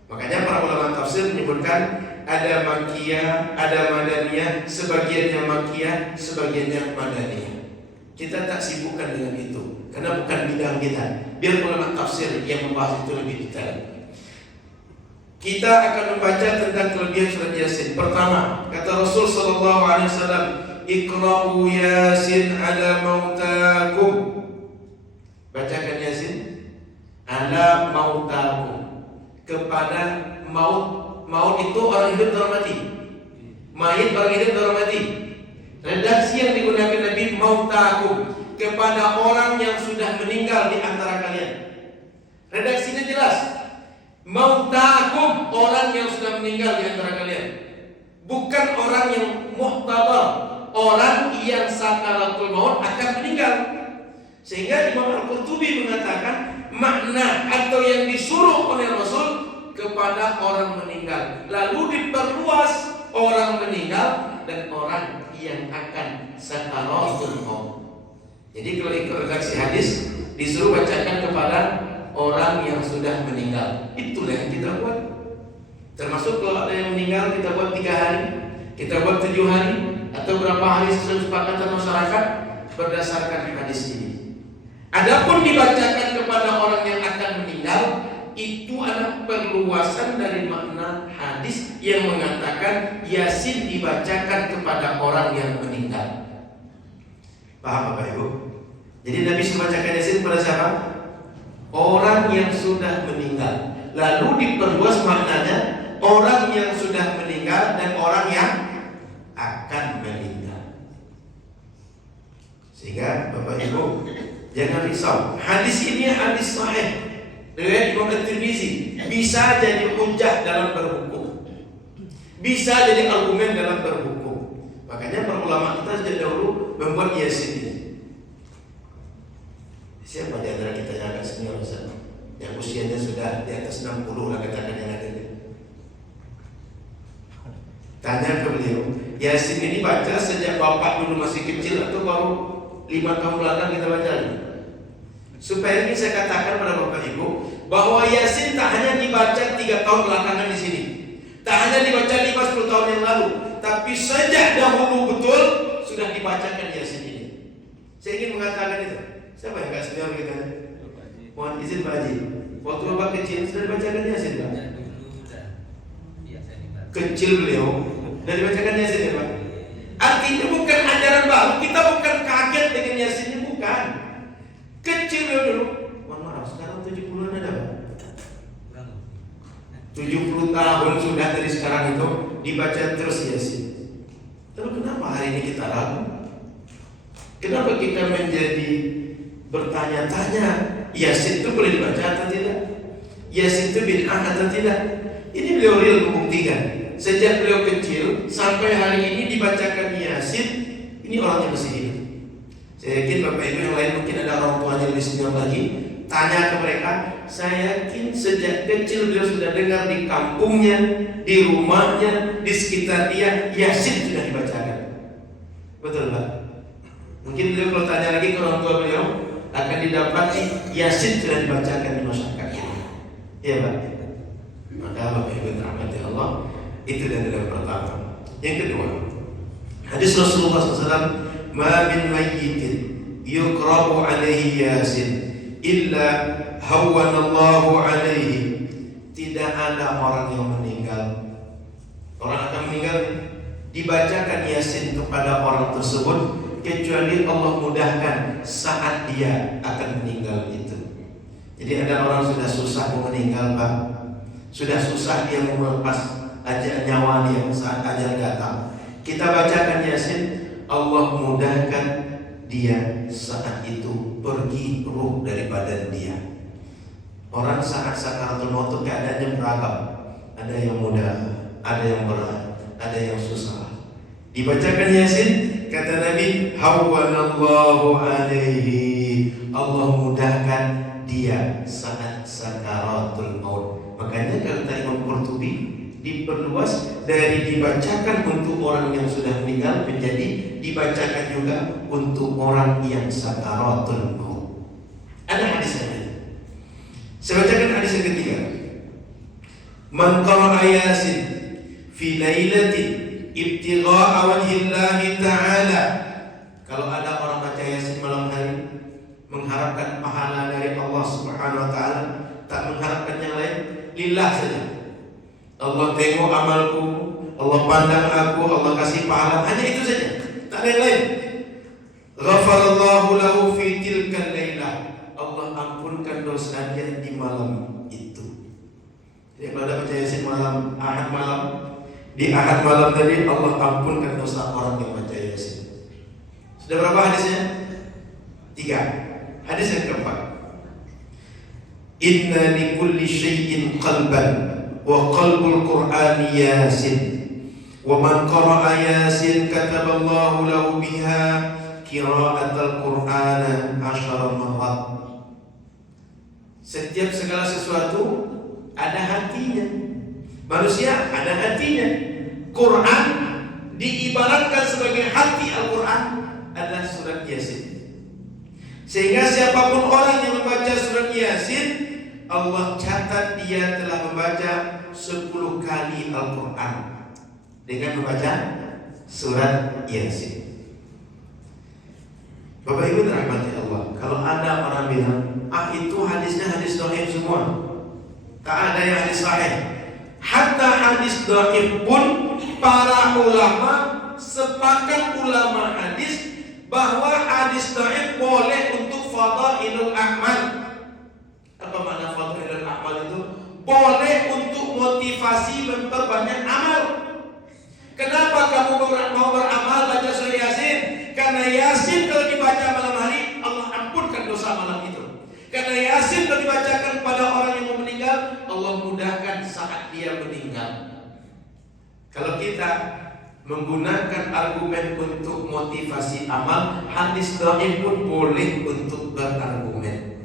Makanya para ulama tafsir menyebutkan ada Makkiyah, ada Madaniyah, sebagiannya Makkiyah, sebagiannya Madaniyah. Kita tak sibukkan dengan itu karena bukan bidang kita. Biar ulama tafsir yang membahas itu lebih detail. Kita akan membaca tentang kelebihan surat Yasin. Pertama, kata Rasul sallallahu alaihi wasallam, "Iqra'u Yasin ala mautakum." Bacakan Yasin ala mautakum. Kepada maut. Maut itu orang hidup dan orang mati. Mayit orang hidup dan orang mati. Redaksi yang digunakan Nabi mautakum, kepada orang yang sudah meninggal di antara kalian. Redaksinya jelas. Mautakum, orang yang sudah meninggal di antara kalian. Bukan orang yang muhtabar, orang yang sakaratul maut akan meninggal. Sehingga Imam Al-Qurtubi mengatakan makna atau yang disuruh oleh Rasul kepada orang meninggal, lalu diperluas orang meninggal dan orang yang akan sakaratul maut. Jadi kalau ikut redaksi hadis disuruh bacakan kepada orang yang sudah meninggal. Itulah yang kita buat. Termasuk kalau ada yang meninggal kita buat 3 hari, kita buat 7 hari, atau berapa hari sesuai kesepakatan masyarakat berdasarkan hadis ini. Adapun dibacakan kepada orang yang akan meninggal, itu adalah perluasan dari makna hadis yang mengatakan Yasin dibacakan kepada orang yang meninggal. Paham Bapak Ibu? Jadi Nabi membacakan Yasin kepada siapa? Orang yang sudah meninggal. Lalu diperluas maknanya orang yang sudah meninggal dan orang yang akan meninggal. Sehingga Bapak Ibu jangan risau. Hadis ini hadis sahih. Riwayat Imam At-Tirmizi, bisa jadi hujjah dalam berhukum, bisa jadi argumen dalam berhukum. Makanya para ulama kita sejak dahulu membuat Yasin ini. Siapa di antara kita yang agak senior yang usianya sudah di atas 60 lah katakan yang ada? Tanya ke beliau, Yasin ini baca sejak bapak dulu masih kecil atau baru 5 tahun belakang kita baca? Supaya ini saya katakan pada Bapak Ibu bahwa Yasin tak hanya dibaca 3 tahun belakangan di sini, tak hanya dibaca 5-10 tahun yang lalu, tapi sejak dahulu betul sudah dibacakan Yasin ini. Saya ingin mengatakan itu. Siapa yang gak senior kita? Mohon izin Pak Haji. Waktu Bapak kecil sudah dibacakan Yasin Pak? Kecil beliau sudah dibacakan Yasin ya Pak? Artinya bukan ajaran baru, kita bukan kaget dengan Yasin ini, bukan. Kecil dulu. Mohon maaf, sekarang 70-an ada Pak? 70 tahun sudah dari sekarang itu dibaca terus Yasin. Lalu kenapa hari ini kita ragu? Kenapa kita menjadi bertanya-tanya Yasin itu boleh dibaca atau tidak? Yasin itu bid'ah atau tidak? Ini beliau real membuktikan. Sejak beliau kecil sampai hari ini dibacakan Yasin, ini orangnya masih hidup. Saya yakin Bapak Ibu yang lain mungkin ada orang tuanya lebih senior lagi, tanya ke mereka. Saya yakin sejak kecil beliau sudah dengar di kampungnya, di rumahnya, di sekitar dia, Yasin sudah dibacakan. Betul Pak? Mungkin beliau kalau tanya lagi ke orang tua beliau, akan didapati Yasin sudah dibacakan di masyarakat. Iya Pak? Maka Bapak Ibu rahmati Allah, itu yang pertama. Yang kedua, hadis Rasulullah SAW, "Ma min mayyitin yuqra'u alaihi Yasin illa hawwanallahu alaihi." Tidak ada orang yang meninggal, orang akan meninggal, dibacakan Yasin kepada orang tersebut kecuali Allah mudahkan saat dia akan meninggal itu. Jadi ada orang sudah susah mau meninggal Pak, sudah susah dia mau melepas nyawa dia saat ajal datang. Kita bacakan Yasin, Allah mudahkan dia saat itu pergi ruh dari badan dia. Orang saat sakaratul maut itu keadaannya beragam. Ada yang mudah, ada yang berat, ada yang susah. Dibacakan Yasin, kata Nabi, hawwanallahu alaihi, Allah mudahkan dia saat sakaratul maut. Makanya kata Imam Qurtubi, diperluas dari dibacakan untuk orang yang sudah meninggal menjadi dibacakan juga untuk orang yang sakaratul maut. Ada hadisnya. Saya bacakan hadis yang ketiga. Man qara'a Yasin fi lailatin ibtigha'a wajhillahi ta'ala. Kalau ada orang baca Yasin malam hari mengharapkan pahala dari Allah Subhanahu wa taala, tak mengharapkan yang lain, lillah saja. Allah tengok amalku, Allah pandang aku, Allah kasih pahala, hanya itu saja, tak ada yang lain. Ghafarallahu lahu fi tilkal lailah, Allah ampunkan dosa dia di malam itu. Jadi kalau ada baca Yasin malam Ahad malam, di Ahad malam tadi Allah ampunkan dosa orang yang baca Yasin. Sudah berapa hadisnya? 3. Hadis yang keempat, inna likulli syai'in qalban wa qalbul Qur'ani Yasin wa man qara'a Yasin kataballahu lahu biha qira'atul Qur'ana 10 marrat. Setiap segala sesuatu ada hatinya. Manusia ada hatinya. Quran diibaratkan sebagai hati Al-Quran adalah surat Yasin. Sehingga siapapun orang yang membaca surat Yasin, Allah catat dia telah membaca 10 kali Al-Quran dengan membaca surat Yasin. Bapak Ibu dirahmati Allah, kalau ada orang bilang, itu hadisnya hadis dhaif semua, tak ada yang hadis sahih. Hatta hadis dhaif pun para ulama sepakat, ulama hadis, bahwa hadis dhaif boleh untuk fadailul a'mal. Apa makna fadailul a'mal itu? Boleh untuk motivasi memperbanyak amal. Kenapa kamu mau beramal baca surah Yasin? Karena Yasin kalau dibaca malam hari, Allah ampunkan dosa malam itu. Karena Yasin kalau dibacakan pada orang yang mau meninggal, Allah mudahkan saat dia meninggal. Kalau kita menggunakan argumen untuk motivasi amal, hadis dhaif pun boleh untuk berargumen.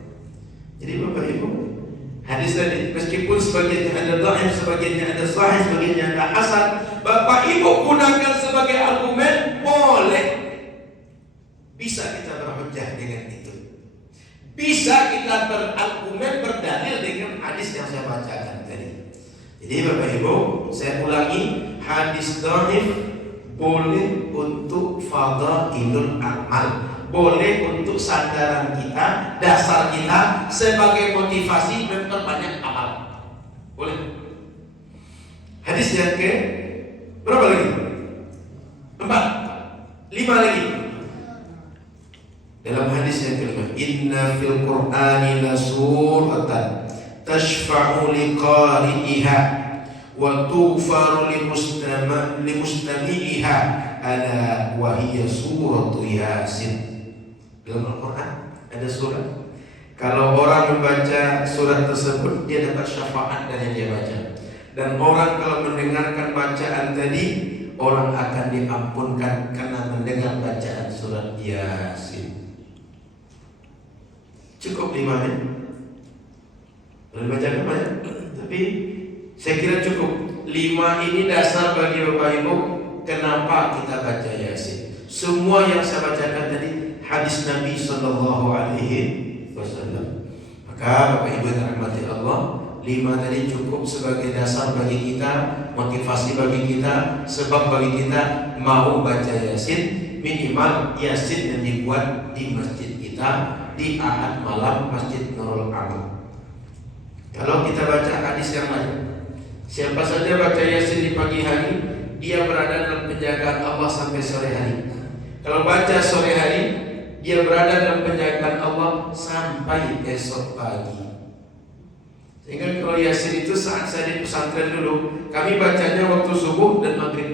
Jadi Bapak Ibu, hadis tadi meskipun sebagiannya ada dhaif, sebagiannya ada sahih, sebagiannya ada hasan, Bapak Ibu gunakan sebagai argumen, boleh. Bisa kita berhujjah dengan itu. Bisa kita berargumen, berdalil dengan hadis yang saya bacakan tadi. Jadi Bapak Ibu, saya ulangi, hadis dhaif boleh untuk fadailul amal, boleh untuk sandaran kita, dasar kita, sebagai motivasi memperbanyak amal. Boleh. Hadis yang ke berapa lagi? 4, 5 lagi. Dalam hadis yang kelima, inna fil Qur'ani la suratan tashfa'u liqari'iha wa tughfaru limustami'iha ala wa hiya suratu Yasin. Dalam Al-Quran ada surat, Kalau orang membaca surat tersebut, dia dapat syafaat dari yang dia baca. Dan orang kalau mendengarkan bacaan tadi, orang akan diampunkan karena mendengar bacaan surat Yasin. Cukup 5 menit. Belum baca banyak, tapi saya kira cukup. 5 ini dasar bagi Bapak Ibu kenapa kita baca Yasin. Semua yang saya bacakan tadi hadis Nabi Sallallahu Alaihi Wasallam. Maka Bapak Ibu yang dirahmati Allah, 5 tadi cukup sebagai dasar bagi kita, motivasi bagi kita, sebab bagi kita mau baca Yasin. Minimal Yasin yang dibuat di masjid kita di Ahad malam, Masjid Nurul Amal. Kalau kita baca hadis yang lain, siapa saja baca Yasin di pagi hari, dia berada dalam penjagaan Allah sampai sore hari. Kalau baca sore hari, dia berada dalam penjagaan Allah sampai esok pagi. Sehingga kalau Yasin itu saat saya di pesantren dulu, kami bacanya waktu subuh dan maghrib.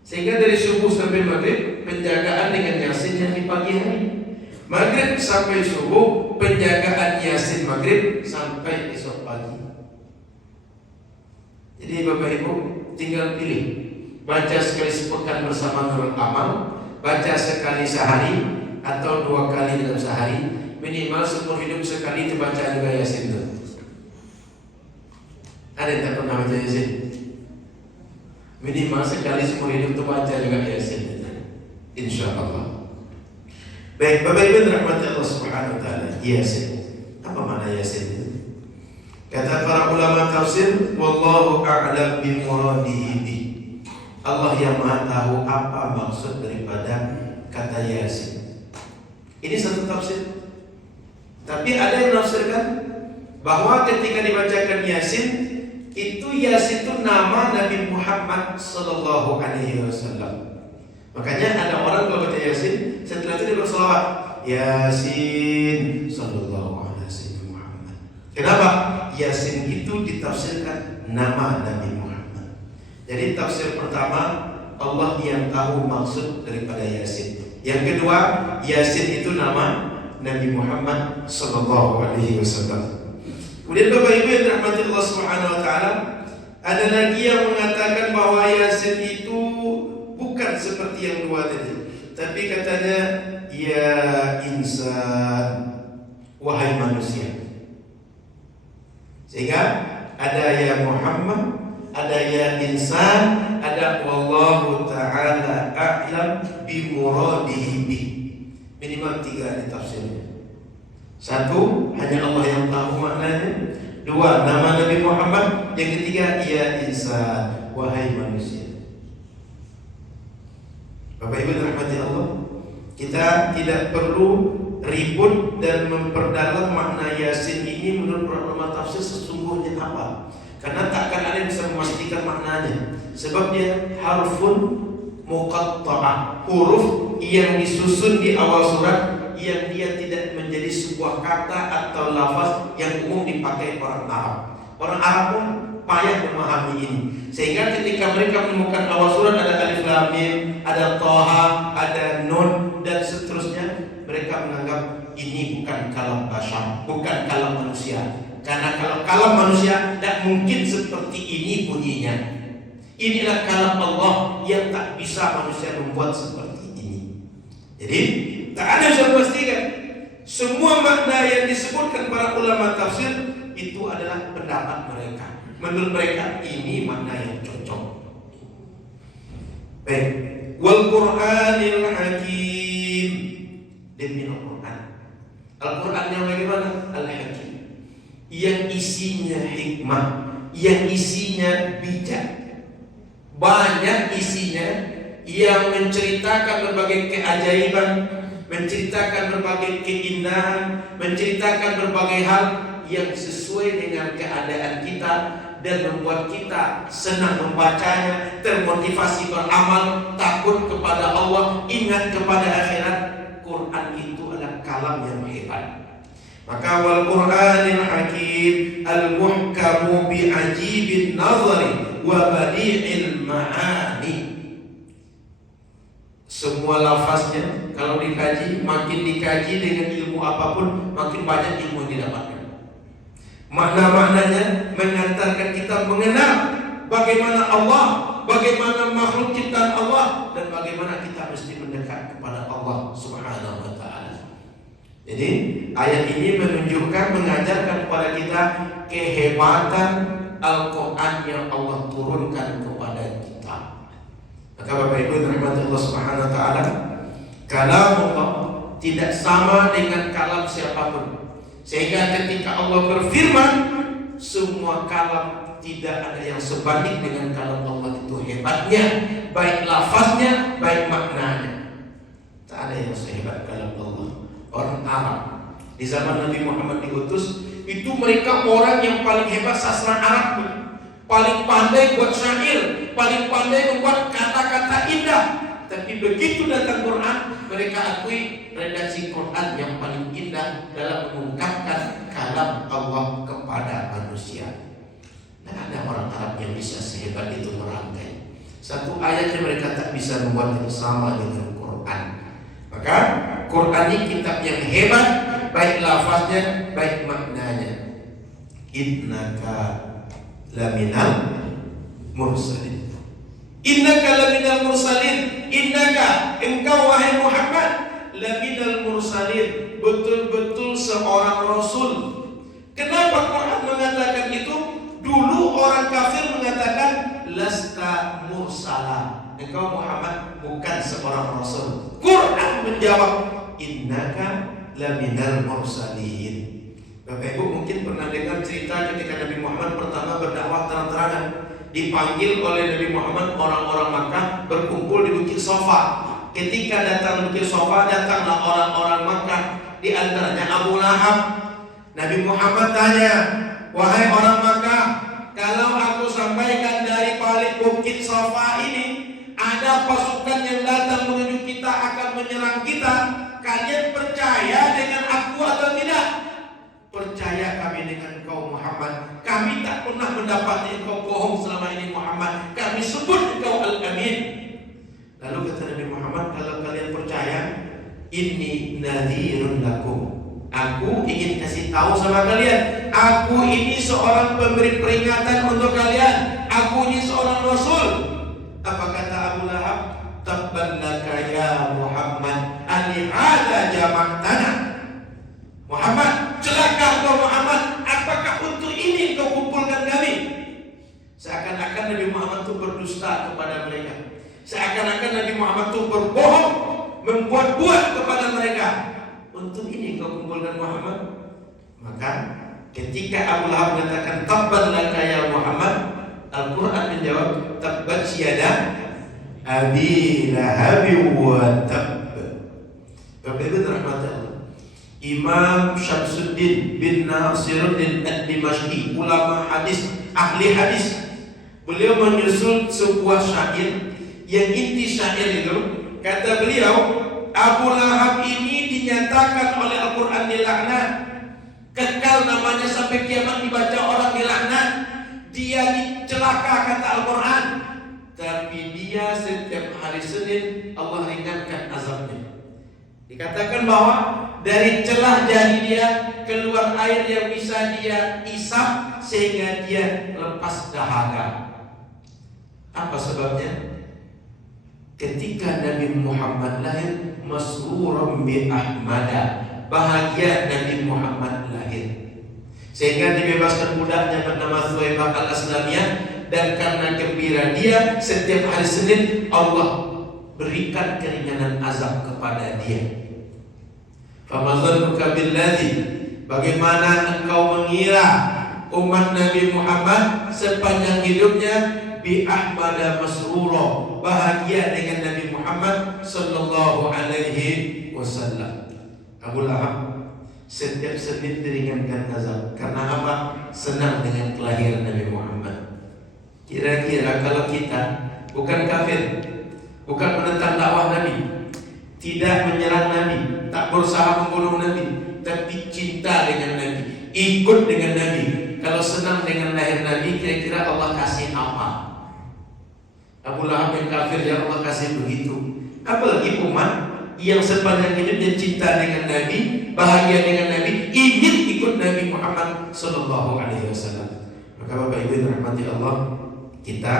Sehingga dari subuh sampai maghrib penjagaan dengan Yasin yang di pagi hari. Maghrib sampai subuh penjagaan Yasin maghrib sampai esok pagi. Jadi Bapak Ibu tinggal pilih, baca sekali sepekan bersama Nurul Amal, baca sekali sehari atau 2 kali dalam sehari. Minimal seumur hidup sekali itu baca juga Yasin itu. Ada yang tak pernah baca Yasin? Minimal sekali seumur hidup itu baca juga Yasin, insya Allah. Baik, Bapak Ibu dirahmati Allah Subhanahu Wa Taala. Yasin, apa makna Yasin itu? Kata para ulama tafsir, wallahu a'lam bi muradihi. Allah yang Maha tahu apa maksud daripada kata Yasin. Ini satu tafsir. Tapi ada yang menafsirkan bahwa ketika dibacakan Yasin, itu Yasin itu nama Nabi Muhammad Sallallahu Alaihi Wasallam. Makanya ada orang kalau baca Yasin, setelah itu dia berselawat, Yasin Sallallahu Alaihi Muhammad. Kenapa? Yasin itu ditafsirkan nama Nabi Muhammad. Jadi tafsir pertama, Allah yang tahu maksud daripada Yasin. Yang kedua, Yasin itu nama Nabi Muhammad Sallallahu Alaihi Wasallam. Kemudian Bapak Ibu yang dirahmati Allah Subhanahu Wa Taala, ada lagi yang mengatakan bahwa Yasin itu bukan seperti yang dua tadi, tapi katanya ya insan, wahai manusia. Sehingga ada ya Muhammad, ada ya insan, ada wallahu ta'ala a'lam bi muradihi bi. Minimal 3 ditafsirnya. 1, hanya Allah yang tahu maknanya. 2, nama Nabi Muhammad. Yang ketiga, ya insan, wahai manusia. Bapak Ibu dirahmati Allah, kita tidak perlu ribut dan memperdalam makna Yasin ini menurut para ulama tafsir sesungguhnya apa. Karena takkan ada yang bisa memastikan maknanya. Sebab dia harfun muqatta'ah, huruf yang disusun di awal surat yang dia tidak menjadi sebuah kata atau lafaz yang umum dipakai orang Arab. Orang Arab pun payah memahami ini. Sehingga ketika mereka menemukan awal surat ada alif lam mim, ada toha, ada nun dan seterusnya, mereka menganggap ini bukan kalam bashar, bukan kalam manusia. Karena kalau kalam manusia tidak mungkin seperti ini bunyinya. Inilah kalam Allah yang tak bisa manusia membuat seperti ini. Jadi tak ada yang bisa memastikan. Semua makna yang disebutkan para ulama tafsir itu adalah pendapat mereka. Menurut mereka ini makna yang cocok. Baik, wal Qur'anil Hakim, demi Al-Quran. Al-Quran yang bagaimana? Al-Hakim, yang isinya hikmah, yang isinya bijak, banyak isinya, yang menceritakan berbagai keajaiban, menceritakan berbagai keindahan, menceritakan berbagai hal yang sesuai dengan keadaan kita dan membuat kita senang membacanya, termotivasi beramal, takut kepada Allah, ingat kepada akhirat. Quran itu adalah kalam yang hebat. Maka wal Qur'anil Hakim al-muhkamu bi ajibin nazari wa badi'il ma'ani. Semua lafaznya kalau dikaji, makin dikaji dengan ilmu apapun, makin banyak ilmu yang didapatkan. Makna-maknanya mengantarkan kita mengenal bagaimana Allah, bagaimana makhluk ciptaan Allah, dan bagaimana kita mesti mendekat kepada Allah Subhanahu wa ta'ala. Jadi ayat ini menunjukkan, mengajarkan kepada kita kehebatan Al-Quran yang Allah turunkan kepada kita. Maka Bapak Ibu dirahmati Allah Subhanahu wa ta'ala, kalam Allah tidak sama dengan kalam siapapun. Sehingga ketika Allah berfirman, semua kalam tidak ada yang sebanding dengan kalam Allah. Itu hebatnya, baik lafaznya, baik maknanya. Tak ada yang sehebat kalam Allah. Orang Arab di zaman Nabi Muhammad diutus, itu mereka orang yang paling hebat sastra Arab, paling pandai buat syair, paling pandai membuat kata-kata indah. Tapi begitu datang Quran, mereka akui redaksi Quran yang paling indah dalam mengungkapkan kalam Allah kepada manusia. Nah, ada orang Arab yang bisa sehebat itu merangkai. Satu ayatnya mereka tak bisa membuat yang sama dengan Quran. Maka Quran ini kitab yang hebat, baik lafaznya, baik maknanya. Innaka laminal mursalin. Innaka laminal mursalin. Innaka, engkau wahai Muhammad, laminal mursalin, betul-betul seorang rasul. Kenapa Quran mengatakan itu? Dulu orang kafir mengatakan lasta mursala, engkau Muhammad bukan seorang rasul. Quran menjawab innaka laminal mursalin. Bapak Ibu mungkin pernah dengar cerita ketika Nabi Muhammad pertama berdakwah terang-terangan. Dipanggil oleh Nabi Muhammad orang-orang Makkah berkumpul di Bukit Sofa. Ketika datang Bukit Sofa, datanglah orang-orang Makkah, di antaranya Abu Lahab. Nabi Muhammad tanya, wahai orang Makkah, kalau aku sampaikan dari balik Bukit Sofa ini ada pasukan yang datang menuju kita, akan menyerang kita, kalian percaya dengan aku atau tidak? Percaya kami dengan engkau Muhammad. Kami tak pernah mendapati engkau bohong selama ini Muhammad. Kami sebut engkau Al-Amin. Lalu kata Nabi Muhammad, kalau kalian percaya, inni nadhirun lakum, aku ingin kasih tahu sama kalian, aku ini seorang pemberi peringatan untuk kalian. Aku ini seorang Rasul. Apa kata Abu Lahab? Tabban laka ya Muhammad, ani hadza jama'tana. Muhammad, celaka kau Muhammad, apakah untuk ini kau kumpulkan kami? Seakan-akan Nabi Muhammad itu berdusta kepada mereka. Seakan-akan Nabi Muhammad itu berbohong, membuat-buat kepada mereka. Untuk ini kau kumpulkan Muhammad? Maka ketika Abu Lahab mengatakan tabban laka ya Muhammad, Al-Quran menjawab tabbat yada abi lahab wa tabb. Bapak Ibu dirahmati Allah, Imam Syamsuddin bin Nasiruddin Ad-Dimashqi, ulama hadis, ahli hadis, beliau menyusun sebuah syair yang inti syair itu, kata beliau, Abu Lahab ini dinyatakan oleh Al-Quran dilaknat, kekal namanya sampai kiamat, dibaca orang dilaknat, dia dicelaka kata Al-Quran, tapi dia setiap hari Senin Allah ringankan azabnya. Dikatakan bahwa dari celah jari dia keluar air yang bisa dia isap sehingga dia lepas dahaga. Apa sebabnya? Ketika Nabi Muhammad lahir, masruran bi Ahmada, bahagia Nabi Muhammad lahir, sehingga dibebaskan budaknya bernama Thuwaibah al-Aslamiyah. Dan karena gembira dia, setiap hari Senin Allah berikan keringanan azab kepada dia. Famazannuka billadzi, bagaimana engkau mengira umat Nabi Muhammad sepanjang hidupnya bi ahmada masrura, bahagia dengan Nabi Muhammad sallallahu alaihi wasallam. Abu Lahab setiap Senin diringankan azab. Karena apa? Senang dengan kelahiran Nabi Muhammad. Kira-kira kalau kita bukan kafir, bukan menentang dakwah Nabi, tidak menyerang Nabi, tak berusaha membunuh Nabi, tapi cinta dengan Nabi, ikut dengan Nabi, kalau senang dengan lahir Nabi, kira-kira Allah kasih apa? Abu Lahab yang kafir, ya Allah kasih begitu. Apalagi umat yang sepanjang hidupnya cinta dengan Nabi, bahagia dengan Nabi, ingin ikut Nabi Muhammad Sallallahu Alaihi Wasallam. Maka Bapak Ibu yang dirahmati Allah, kita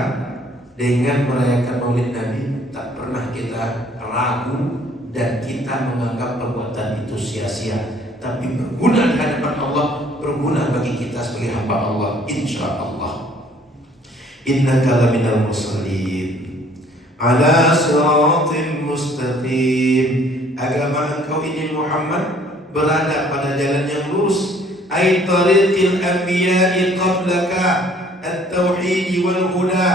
dengan merayakan Maulid Nabi tak pernah kita ragu dan kita menganggap perbuatan itu sia-sia, tapi berguna di hadapan Allah, berguna bagi kita sebagai hamba Allah, insya Allah. Innaka laminal mursalin ala siratim mustaqim. Agama engkau ini Muhammad berada pada jalan yang lurus, ay tariqil anbiya'i qablaka at-tauhid wal huda.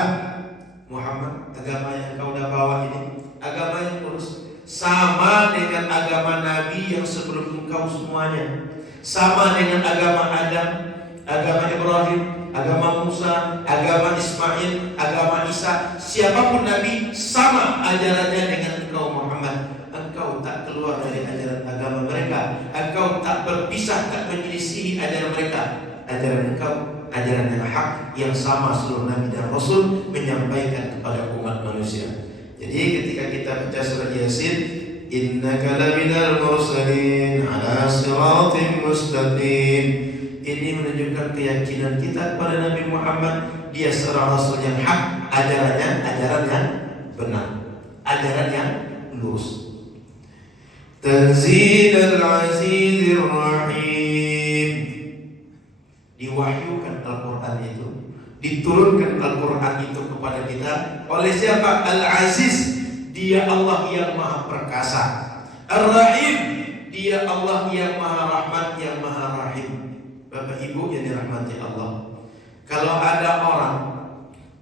Muhammad, agama yang kau dah bawa ini agama yang lurus, sama dengan agama Nabi yang sebelum engkau semuanya, sama dengan agama Adam, agama Ibrahim, agama Musa, agama Ismail, agama Isa. Siapapun Nabi sama ajarannya dengan engkau Muhammad. Engkau tak keluar dari ajaran agama mereka, engkau tak berpisah, tak menyelisihi ajaran mereka. Ajaran engkau ajaran yang hak, yang sama seluruh Nabi dan Rasul menyampaikan kepada umat manusia. Jadi ketika kita baca surah Yasin, innaka laminal mursalin ala siratim mustaqim, ini menunjukkan keyakinan kita kepada Nabi Muhammad. Dia seorang Rasul yang hak, ajarannya ajaran yang benar, ajaran yang lurus. Tanzilal Azizir Rahim, diwahyukan Al-Quran itu, diturunkan Al-Quran itu kepada kita oleh siapa? Al-Aziz, dia Allah yang maha perkasa. Ar-Rahim, dia Allah yang maha rahmat, yang maha rahim. Bapak Ibu yang dirahmati Allah, kalau ada orang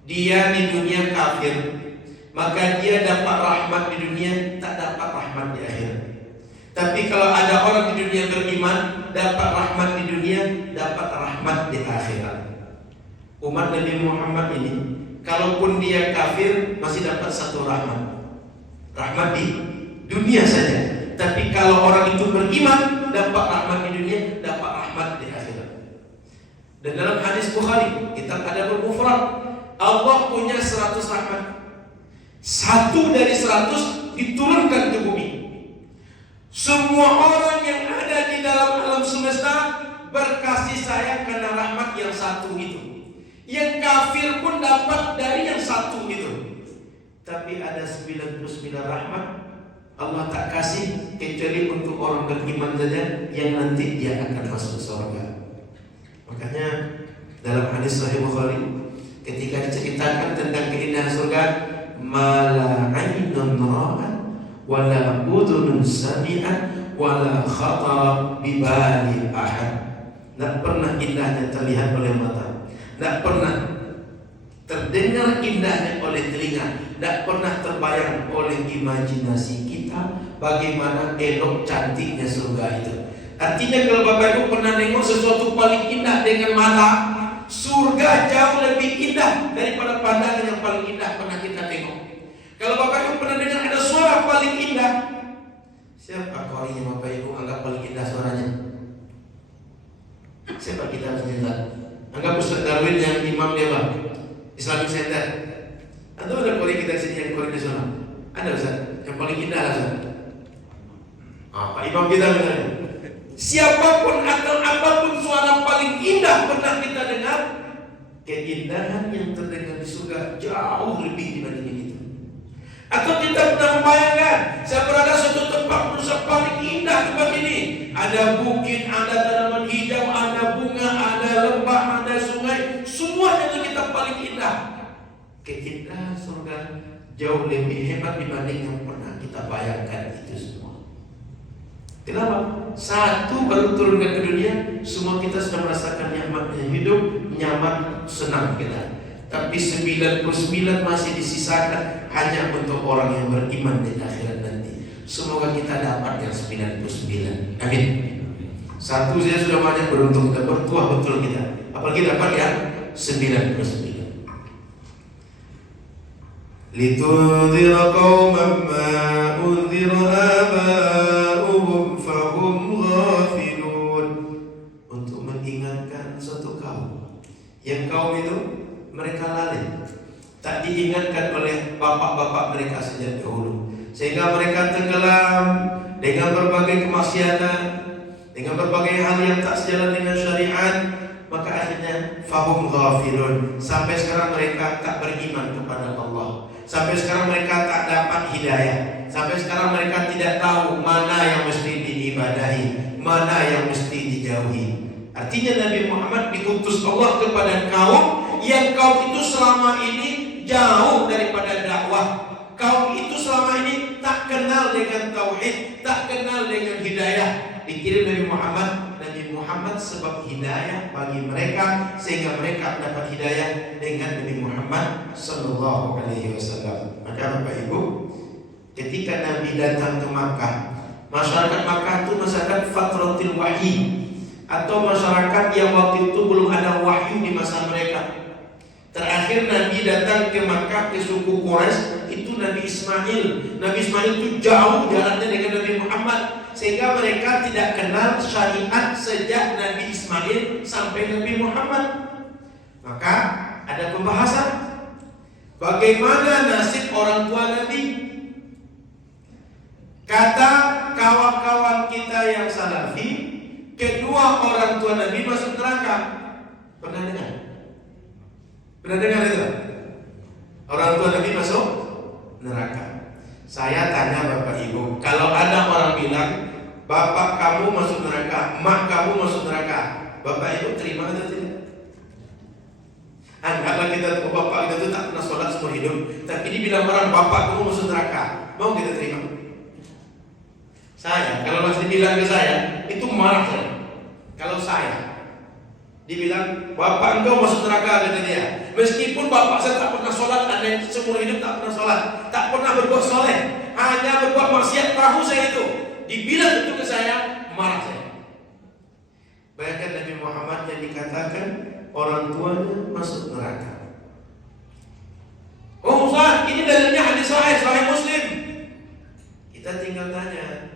dia di dunia kafir, maka dia dapat rahmat di dunia, tak dapat rahmat di akhirat. Tapi kalau ada orang di dunia beriman, dapat rahmat di dunia, dapat rahmat di akhirat. Umat Nabi Muhammad ini, kalaupun dia kafir, masih dapat satu rahmat, rahmat di dunia saja. Tapi kalau orang itu beriman, dapat rahmat di dunia, dapat rahmat di akhirat. Dan dalam hadis Bukhari, kitab Adabul Mufrad, Allah punya 100 rahmat. Satu dari 100 diturunkan ke bumi. Semua orang yang ada di dalam alam semesta berkasih sayang karena rahmat yang satu itu. Yang kafir pun dapat dari yang satu itu. Tapi ada 99 rahmat Allah tak kasih kecuali untuk orang beriman saja, yang nanti dia akan masuk surga. Makanya dalam hadis Sahih Bukhari, ketika diceritakan tentang keindahan surga, mala ainun ra'at wala udhunun sami'at wala khatara bibali ahad. Tak pernah indahnya terlihat oleh mata, tak pernah terdengar indahnya oleh telinga, tak pernah terbayang oleh imajinasi kita bagaimana elok cantiknya surga itu. Artinya kalau Bapak Ibu pernah tengok sesuatu paling indah dengan mata, surga jauh lebih indah daripada pandangan yang paling indah pernah kita tengok. Kalau Bapak Ibu pernah dengar ada suara paling indah, siapa kawannya Bapak Ibu anggap paling indah suaranya? Siapa kita harus minta? Anggap Ustaz Darwin yang imam dia Pak, Islamic Center. Atau ada kori kita sini yang kori nasional? Ada Ustaz yang paling indah lah Ustaz. Pak imam kita misalnya. Siapapun atau apapun suara paling indah pernah kita dengar, keindahan yang terdengar di surga jauh lebih dibandingin itu. Atau kita pernah membayangkan, saya berada suatu tempat berusaha paling indah tempat ini. Ada bukit, ada tanaman hijau, ada bunga, ada lembah, ada sungai, semuanya kita paling indah. Keindahan surga jauh lebih hebat dibanding yang pernah kita bayangkan itu semua. Kenapa? Satu baru turunkan ke dunia, semua kita sudah merasakan nyamannya hidup, nyaman, senang kita. Tapi 99 masih disisakan hanya untuk orang yang beriman di akhirat nanti. Semoga kita dapat yang 99. Amin. Satu saja sudah banyak, beruntung kita, bertuah betul kita. Apalagi dapat yang 99. Litundhira qauman ma undhira aba'uhum fahum ghafilun. Untuk mengingatkan suatu kaum yang kaum itu mereka lalai, tak diingatkan oleh bapak-bapak mereka sejak dahulu, sehingga mereka tenggelam dengan berbagai kemaksiatan, dengan berbagai hal yang tak sejalan dengan syariat. Maka akhirnya fahum ghafilun, sampai sekarang mereka tak beriman kepada Allah, sampai sekarang mereka tak dapat hidayah, sampai sekarang mereka tidak tahu mana yang mesti diibadahi, mana yang mesti dijauhi. Artinya Nabi Muhammad diutus Allah kepada kaum yang kaum itu selama ini jauh daripada dakwah. Kaum itu selama ini tak kenal dengan tauhid, tak kenal dengan hidayah. Dikirim Nabi Muhammad sebab hidayah bagi mereka, sehingga mereka dapat hidayah dengan Nabi Muhammad sallallahu alaihi wasallam. Maka Bapak Ibu, ketika Nabi datang ke Makkah, masyarakat Makkah itu masyarakat fatratil wahyi, atau masyarakat yang waktu itu belum ada wahyu di masa mereka. Terakhir Nabi datang ke Makkah, ke suku Quraisy, itu Nabi Ismail. Nabi Ismail itu jauh jalannya dengan Nabi Muhammad, sehingga mereka tidak kenal syariat sejak Nabi Ismail sampai Nabi Muhammad. Maka ada pembahasan bagaimana nasib orang tua Nabi. Kata kawan-kawan kita yang salafi, kedua orang tua Nabi masuk neraka. Pernah dengar? Pernah dengar itu? Orang tua Nabi masuk neraka. Saya tanya Bapak Ibu, kalau ada orang bilang bapak kamu masuk neraka, mak kamu masuk neraka, Bapak Ibu terima atau tidak? Anggaplah kita bapak kita itu tak pernah sholat seumur hidup, tapi dibilang orang bapak kamu masuk neraka, mau kita terima? Saya, kalau masih dibilang ke saya, itu marah saya. Kalau saya dibilang bapak engkau masuk neraka, kata dia, meskipun bapak saya tak pernah sholat, ada yang seumur hidup tak pernah sholat, tak pernah berbuat soleh, hanya berbuat maksiat, tahu saya itu, dibilang itu ke saya, marah saya. Bayangkan Nabi Muhammad yang dikatakan orang tuanya masuk neraka. Oh Ustaz, ini dalilnya hadis sahih Muslim. Kita tinggal tanya,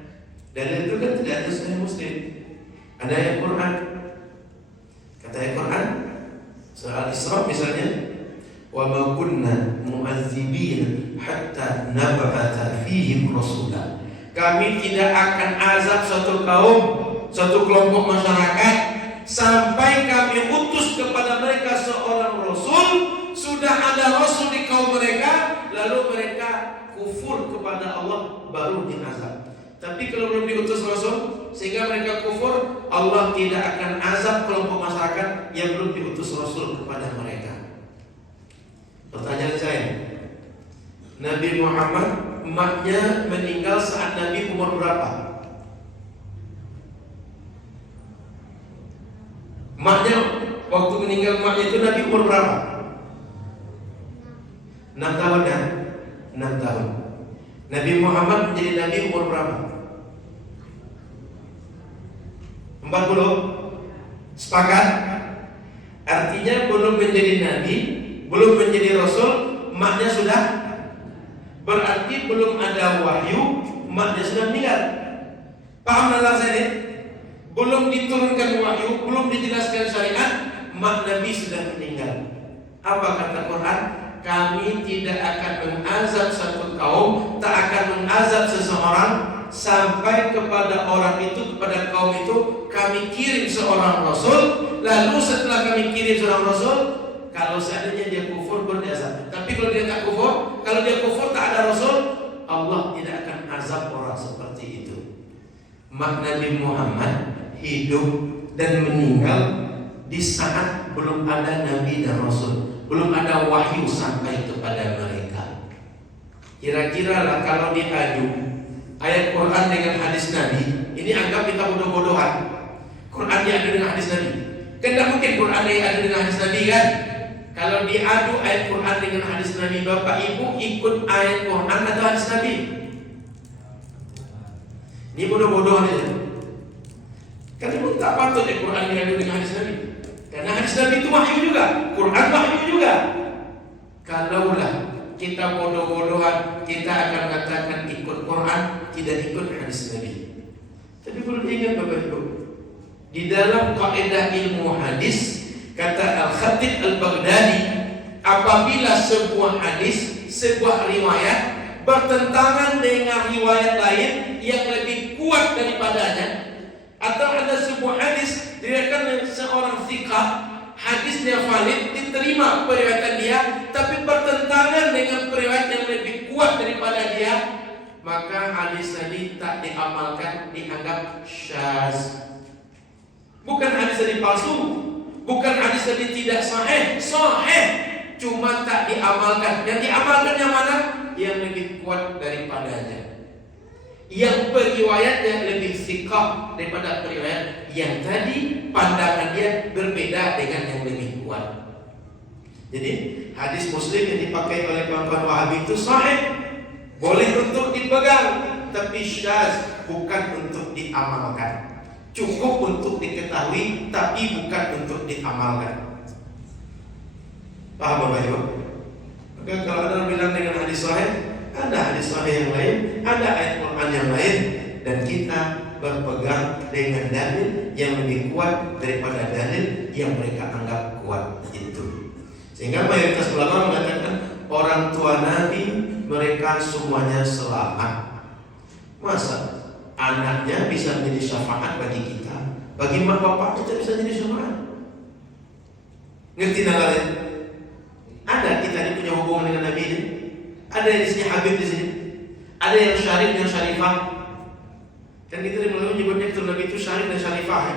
dalil itu kan tidak ada sahih Muslim, ada ayat Quran. Kata ayat Quran surah Al-Isra misalnya, wa ma kunna mu'adzibina hatta nab'atha fihim rasula. Kami tidak akan azab suatu kaum, suatu kelompok masyarakat sampai kami utus kepada mereka seorang rasul. Sudah ada rasul di kaum mereka, lalu mereka kufur kepada Allah, baru diazab. Tapi kalau belum diutus rasul sehingga mereka kufur, Allah tidak akan azab kelompok masyarakat yang belum diutus rasul kepada mereka. Pertanyaan saya, Nabi Muhammad emaknya meninggal saat Nabi umur berapa? Emaknya waktu meninggal emaknya itu Nabi umur berapa? 6 tahun ya? 6 tahun. Nabi Muhammad menjadi Nabi umur berapa? 40. Sepakat? Artinya belum menjadi Nabi, belum menjadi Rasul, emaknya sudah. Berarti belum ada wahyu, emaknya sudah meninggal. Paham dalam saya ini? Belum diturunkan wahyu, belum dijelaskan syariat, emak Nabi sudah meninggal. Apa kata Quran? Kami tidak akan mengazab satu kaum, tak akan mengazab seseorang sampai kepada orang itu, kepada kaum itu kami kirim seorang rasul. Lalu setelah kami kirim seorang rasul, kalau seandainya dia kufur berdiazab. Tapi kalau dia tak kufur, kalau dia kufur tak ada rasul, Allah tidak akan azab orang seperti itu. Mak Nabi Muhammad hidup dan meninggal di saat belum ada Nabi dan Rasul, belum ada wahyu sampai kepada mereka. Kira-kira lah kalau diadu ayat Quran dengan hadis Nabi, ini anggap kita bodoh-bodohan. Quran diadu dengan hadis Nabi, kan tidak mungkin Quran diadu dengan hadis Nabi kan? Kalau diadu ayat Quran dengan hadis Nabi, Bapak Ibu ikut ayat Quran atau hadis Nabi? Ini bodoh-bodohan aja. Karena pun tak patut Quran diadu dengan hadis Nabi, karena hadis Nabi itu wahyu juga, Quran wahyu juga. Kalaulah kita bodoh-bodohan, kita akan katakan ikut Quran, tidak ikut hadis Nabi. Tapi perlu diingat Bapak Ibu, di dalam kaidah ilmu hadis, kata Al-Khatib Al-Baghdadi, apabila sebuah hadis, sebuah riwayat bertentangan dengan riwayat lain yang lebih kuat daripadanya, atau ada sebuah hadis diriwayatkan oleh seorang thiqah, hadisnya valid, diterima periwayatan dia, tapi bertentangan dengan periwayat yang lebih kuat daripada dia, maka hadis tadi tak diamalkan, dianggap syaz. Bukan hadis tadi palsu, bukan hadis tadi tidak sahih, sahih, cuma tak diamalkan. Yang diamalkan yang mana? Yang lebih kuat daripadanya, yang periwayatnya lebih thiqah daripada periwayat yang tadi pandangan dia berbeda dengan yang lebih kuat. Jadi hadis Muslim yang dipakai oleh kawan-kawan Wahabi itu sahih, boleh untuk dipegang, tapi syaz, bukan untuk diamalkan. Cukup untuk diketahui, tapi bukan untuk diamalkan. Paham Bapak Ibu? Maka kalau ada orang bilang dengan hadis sahih, ada hadis sahih yang lain, ada ayat Quran yang lain, dan kita berpegang dengan dalil yang lebih kuat daripada dalil yang mereka anggap kuat itu. Sehingga mayoritas ulama mengatakan orang tua Nabi mereka semuanya selamat. Masa anaknya bisa menjadi syafaat bagi kita, bagi mak bapak kita bisa jadi syafaat? Ngerti nalarnya? Ada kita ini punya hubungan dengan Nabi ini. Ada yang di sini Habib di sini. Ada yang syarif, yang syarifah. Dan kita di Melayu menyebutnya itu Nabi itu syarif dan syarifah ya.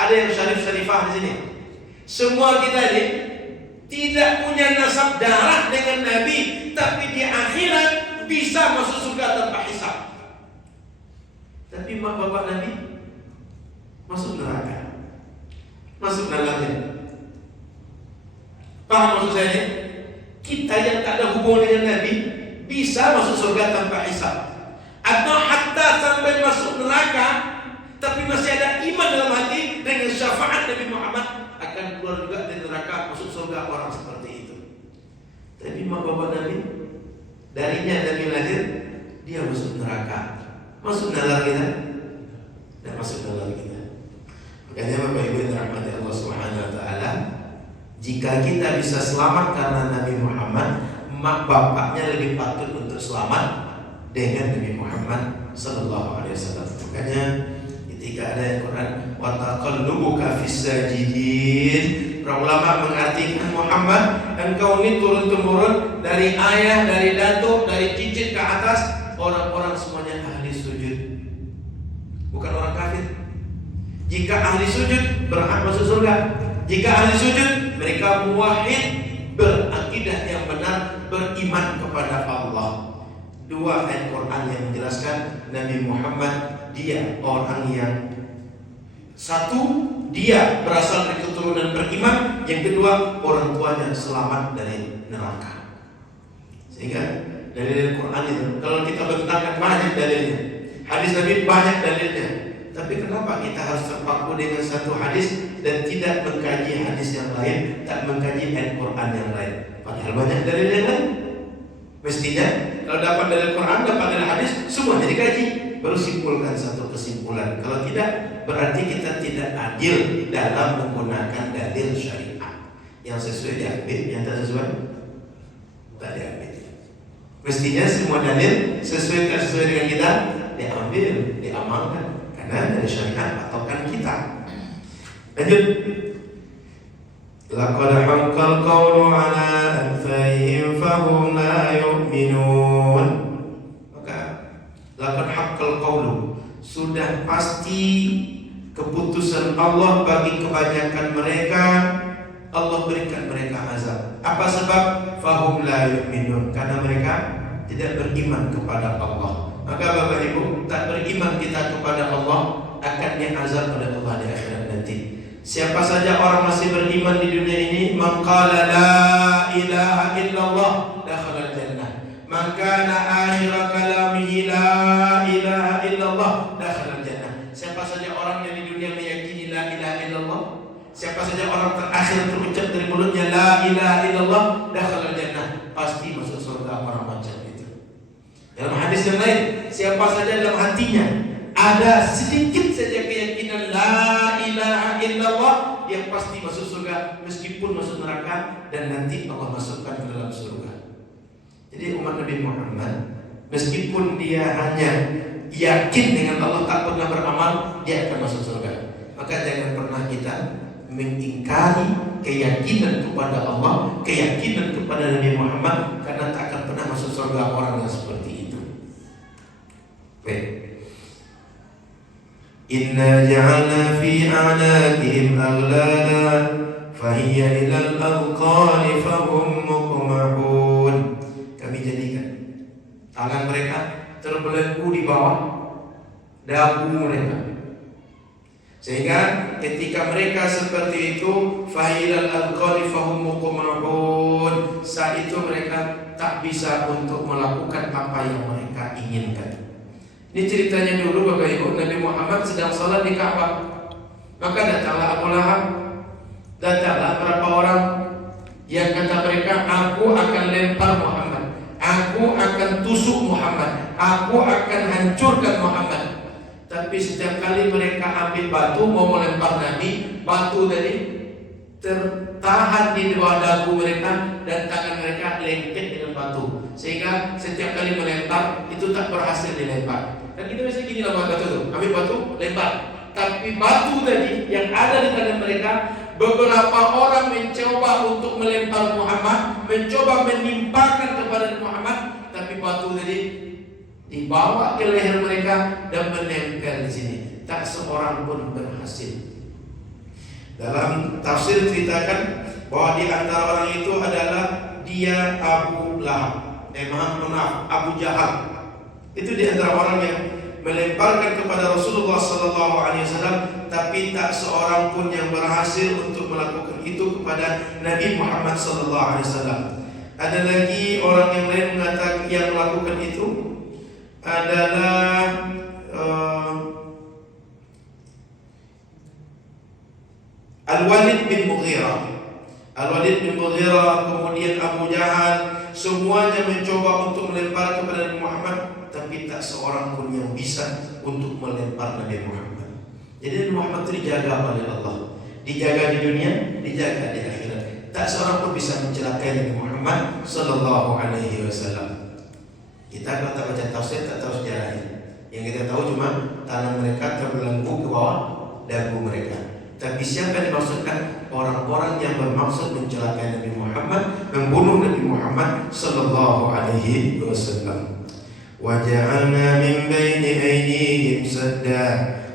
Ada yang syarif syarifah di sini. Semua kita ini tidak punya nasab darah dengan Nabi, tapi di akhirat bisa masuk surga tanpa hisab. Tapi mak bapak Nabi masuk neraka, masuk neraka. Paham maksud saya? Kita yang tak ada hubungan dengan Nabi bisa masuk surga tanpa hisab, atau hatta sampai masuk neraka, tapi masih ada iman dalam hati dengan syafaat Nabi Muhammad, akan keluar juga dari neraka, masuk surga orang seperti itu. Tapi mak bapak Nabi darinya Nabi lahir dia masuk neraka, masuk nalar kita, dan masuk nalar kita. Makanya Bapak Ibu yang dirahmati Allah Subhanahu Wa Taala, jika kita bisa selamat karena Nabi Muhammad, mak bapaknya lebih patut untuk selamat dengan Nabi Muhammad Sallallahu Alaihi Wasallam. Makanya ketika ada Al-Quran, wa taqallubuka fis sajidin, para ulama mengartikan Muhammad, engkau ini turun-temurun dari ayah, dari datuk, dari cicit ke atas, orang-orang semuanya ahli sujud, bukan orang kafir. Jika ahli sujud berhak masuk surga. Jika ahli sujud mereka muwahhid, berakidah yang benar, beriman kepada Allah. Dua ayat Quran yang menjelaskan Nabi Muhammad dia orang yang satu, dia berasal dari keturunan beriman, yang kedua orang tuanya selamat dari neraka. Sehingga dalil Quran itu kalau kita bentangkan banyak dalilnya, hadis Nabi banyak dalilnya, tapi kenapa kita harus terpaku dengan satu hadis dan tidak mengkaji hadis yang lain, tak mengkaji ayat Quran yang lain? Padahal banyak dalil yang lain. Mestinya kalau dapat dalil Quran, dapat dalil hadis, semuanya dikaji, baru simpulkan satu kesimpulan. Kalau tidak, berarti kita tidak adil dalam menggunakan dalil syariat. Yang sesuai diambil, yang tak sesuai tak diambil. Mestinya semua dalil sesuai dengan kita diambil, diamalkan, karena dari syariat patokan kita. Lanjut. Laqad haqqal qawlu ala aktsarihim fahum la yu'minun. Maka laqad haqqal qawlu, sudah pasti keputusan Allah bagi kebanyakan mereka, Allah berikan mereka azab. Apa sebab? Fahum la yu'minun, karena mereka tidak beriman kepada Allah. Maka Bapak Ibu, tak beriman kita kepada Allah akan diazab oleh Allah di akhirat nanti. Siapa saja orang masih beriman di dunia ini, man qala la ilaha illallah dakhala jannah, man kana akhir kalamihi la ilaha illallah dakhala jannah. Siapa saja orang yang di dunia meyakini la ilaha illallah, siapa saja orang terakhir terucap dari mulutnya la ilaha illallah dakhala jannah, pasti masuk surga orang macam itu. Dalam hadis yang lain, siapa saja dalam hatinya ada sedikit saja keyakinan la ilaha illallah, dia pasti masuk surga meskipun masuk neraka, dan nanti Allah masukkan ke dalam surga. Jadi umat Nabi Muhammad, meskipun dia hanya yakin dengan Allah, tak pernah beramal, dia akan masuk surga. Maka jangan pernah kita mengingkari keyakinan kepada Allah, keyakinan kepada Nabi Muhammad, karena tak akan pernah masuk surga orang yang seperti itu. Baik. Inna ja'alna fi a'naqihim aghlala fahiya ilal adqani fahum muqmahun. Kami jadikan tangan mereka terbelenggu di bawah dagu mereka, sehingga ketika mereka seperti itu fahilal adqani fahum muqmahun, saat itu mereka tak bisa untuk melakukan apa yang mereka inginkan. Ini ceritanya dulu Bapak Ibu, Nabi Muhammad sedang sholat di Ka'bah. Maka datanglah Abu Lahab, datanglah beberapa orang yang kata mereka, aku akan lempar Muhammad, aku akan tusuk Muhammad, aku akan hancurkan Muhammad. Tapi setiap kali mereka ambil batu mau melempar Nabi, batu tadi tertahan di bawah dagu mereka dan tangan mereka lengket dengan batu, sehingga setiap kali melempar itu tak berhasil dilempar. Dan kita bisa gini lah batu tuh, ambil batu lempar, tapi batu tadi yang ada di tangan mereka, beberapa orang mencoba untuk melempar Muhammad, mencoba menimpakan kepada Muhammad, tapi batu tadi dibawa ke leher mereka dan menempel di sini. Tak seorang pun berhasil. Dalam tafsir ceritakan bahwa di antara orang itu adalah dia Abu Lahab, Abu Jahal. Itu di antara orang yang melemparkan kepada Rasulullah SAW, tapi tak seorang pun yang berhasil untuk melakukan itu kepada Nabi Muhammad SAW. Ada lagi orang yang lain mengatakan yang melakukan itu adalah Al-Walid bin Mughirah. Al-Walid bin Mughirah, kemudian Abu Jahal, semuanya mencoba untuk melempar kepada Nabi Muhammad, tapi tak seorang pun yang bisa untuk melempar Nabi Muhammad. Jadi Nabi Muhammad itu dijaga oleh Allah, dijaga di dunia, dijaga di akhirat. Tak seorang pun bisa mencelakai Nabi Muhammad Sallallahu Alaihi Wasallam. Kita kalau tak baca tafsir tak tahu sejarahnya. Yang kita tahu cuma tangan mereka terbelenggu ke bawah dagu mereka. Tapi siapa yang dimaksudkan? Orang-orang yang bermaksud mencelakai Nabi Muhammad, membunuh Nabi Muhammad Sallallahu Alaihi Wasallam. وَجَعَلْنَا مِنْ بَيْنِ أَيْدِيهِمْ سَدًّا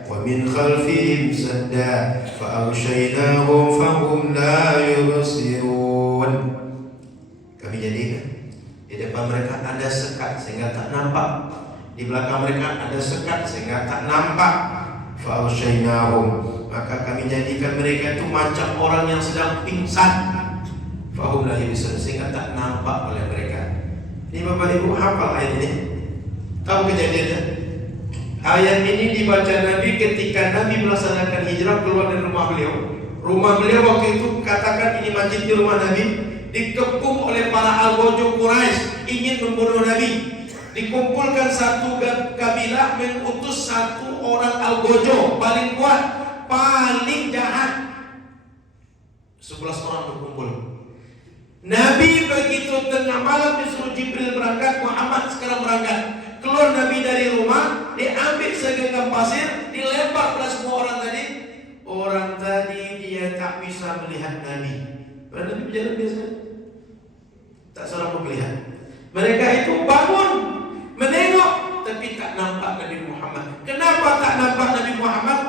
وَمِنْ خَلْفِهِمْ سَدًّا فَأَغْشَيْنَاهُمْ فَهُمْ لَا يُبْصِرُونَ. Kami jadikan di depan mereka ada sekat sehingga tak nampak, di belakang mereka ada sekat sehingga tak nampak. فَأَغْشَيْنَاهُمْ, maka kami jadikan mereka itu macam orang yang sedang pingsan. Fahum la yubsirun, sehingga tak nampak oleh mereka. Ini Bapak Ibu hafal ayat ini? Tahu kejadiannya? Ayat ini dibaca Nabi ketika Nabi melaksanakan hijrah keluar dari rumah beliau. Rumah beliau waktu itu katakan ini masjid di rumah Nabi, dikepung oleh para algojo Quraisy ingin membunuh Nabi. Dikumpulkan satu kabilah mengutus satu orang algojo paling kuat, paling jahat. 11 orang berkumpul. Nabi begitu tengah malam disuruh Jibril berangkat, Muhammad sekarang berangkat. Keluar Nabi dari rumah, diambil segenggam pasir, dilempar pada semua orang tadi. Orang tadi dia tak bisa melihat Nabi. Padahal Nabi berjalan biasa, tak seorang pun melihat. Mereka itu bangun, menengok, tapi tak nampak Nabi Muhammad. Kenapa tak nampak Nabi Muhammad?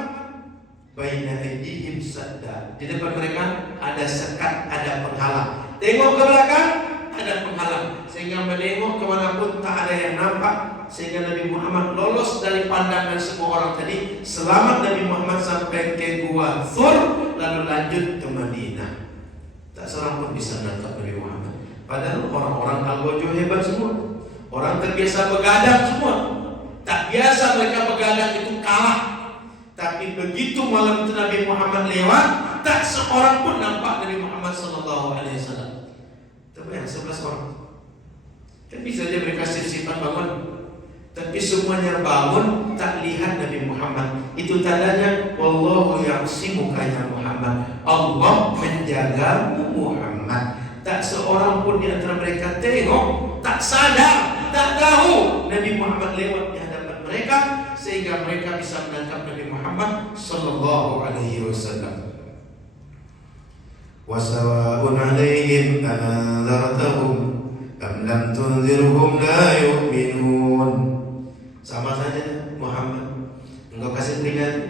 Baina aydihim sadda. Di depan mereka ada sekat, ada penghalang. Tengok ke belakang, ada penghalang. Sehingga menengok kemanapun tak ada yang nampak. Sehingga Nabi Muhammad lolos dari pandangan semua orang tadi. Selamat Nabi Muhammad sampai ke Gua Thur, lalu lanjut ke Madinah. Tak seorang pun bisa menangkap Nabi Muhammad. Padahal orang-orang Al-Gojo hebat semua. Orang terbiasa begadang semua. Tak biasa mereka begadang itu kalah. Tapi begitu malam itu Nabi Muhammad lewat, tak seorang pun nampak Nabi Muhammad SAW. Tapi yang 11 orang. Kan bisa saja mereka sip-sipan bangun, tapi semuanya bangun tak lihat Nabi Muhammad. Itu tandanya wallahu ya'simuka ya Muhammad. Allah menjagamu Muhammad. Tak seorang pun di antara mereka tengok, tak sadar, tak tahu Nabi Muhammad lewat di hadapan mereka, sehingga mereka bisa menangkap Nabi Muhammad sallallahu alaihi wasallam. وسواء عليهم أأنذرتهم أم لم تنذرهم لا يؤمنون. Sama saja Muhammad, engkau kasih peringatan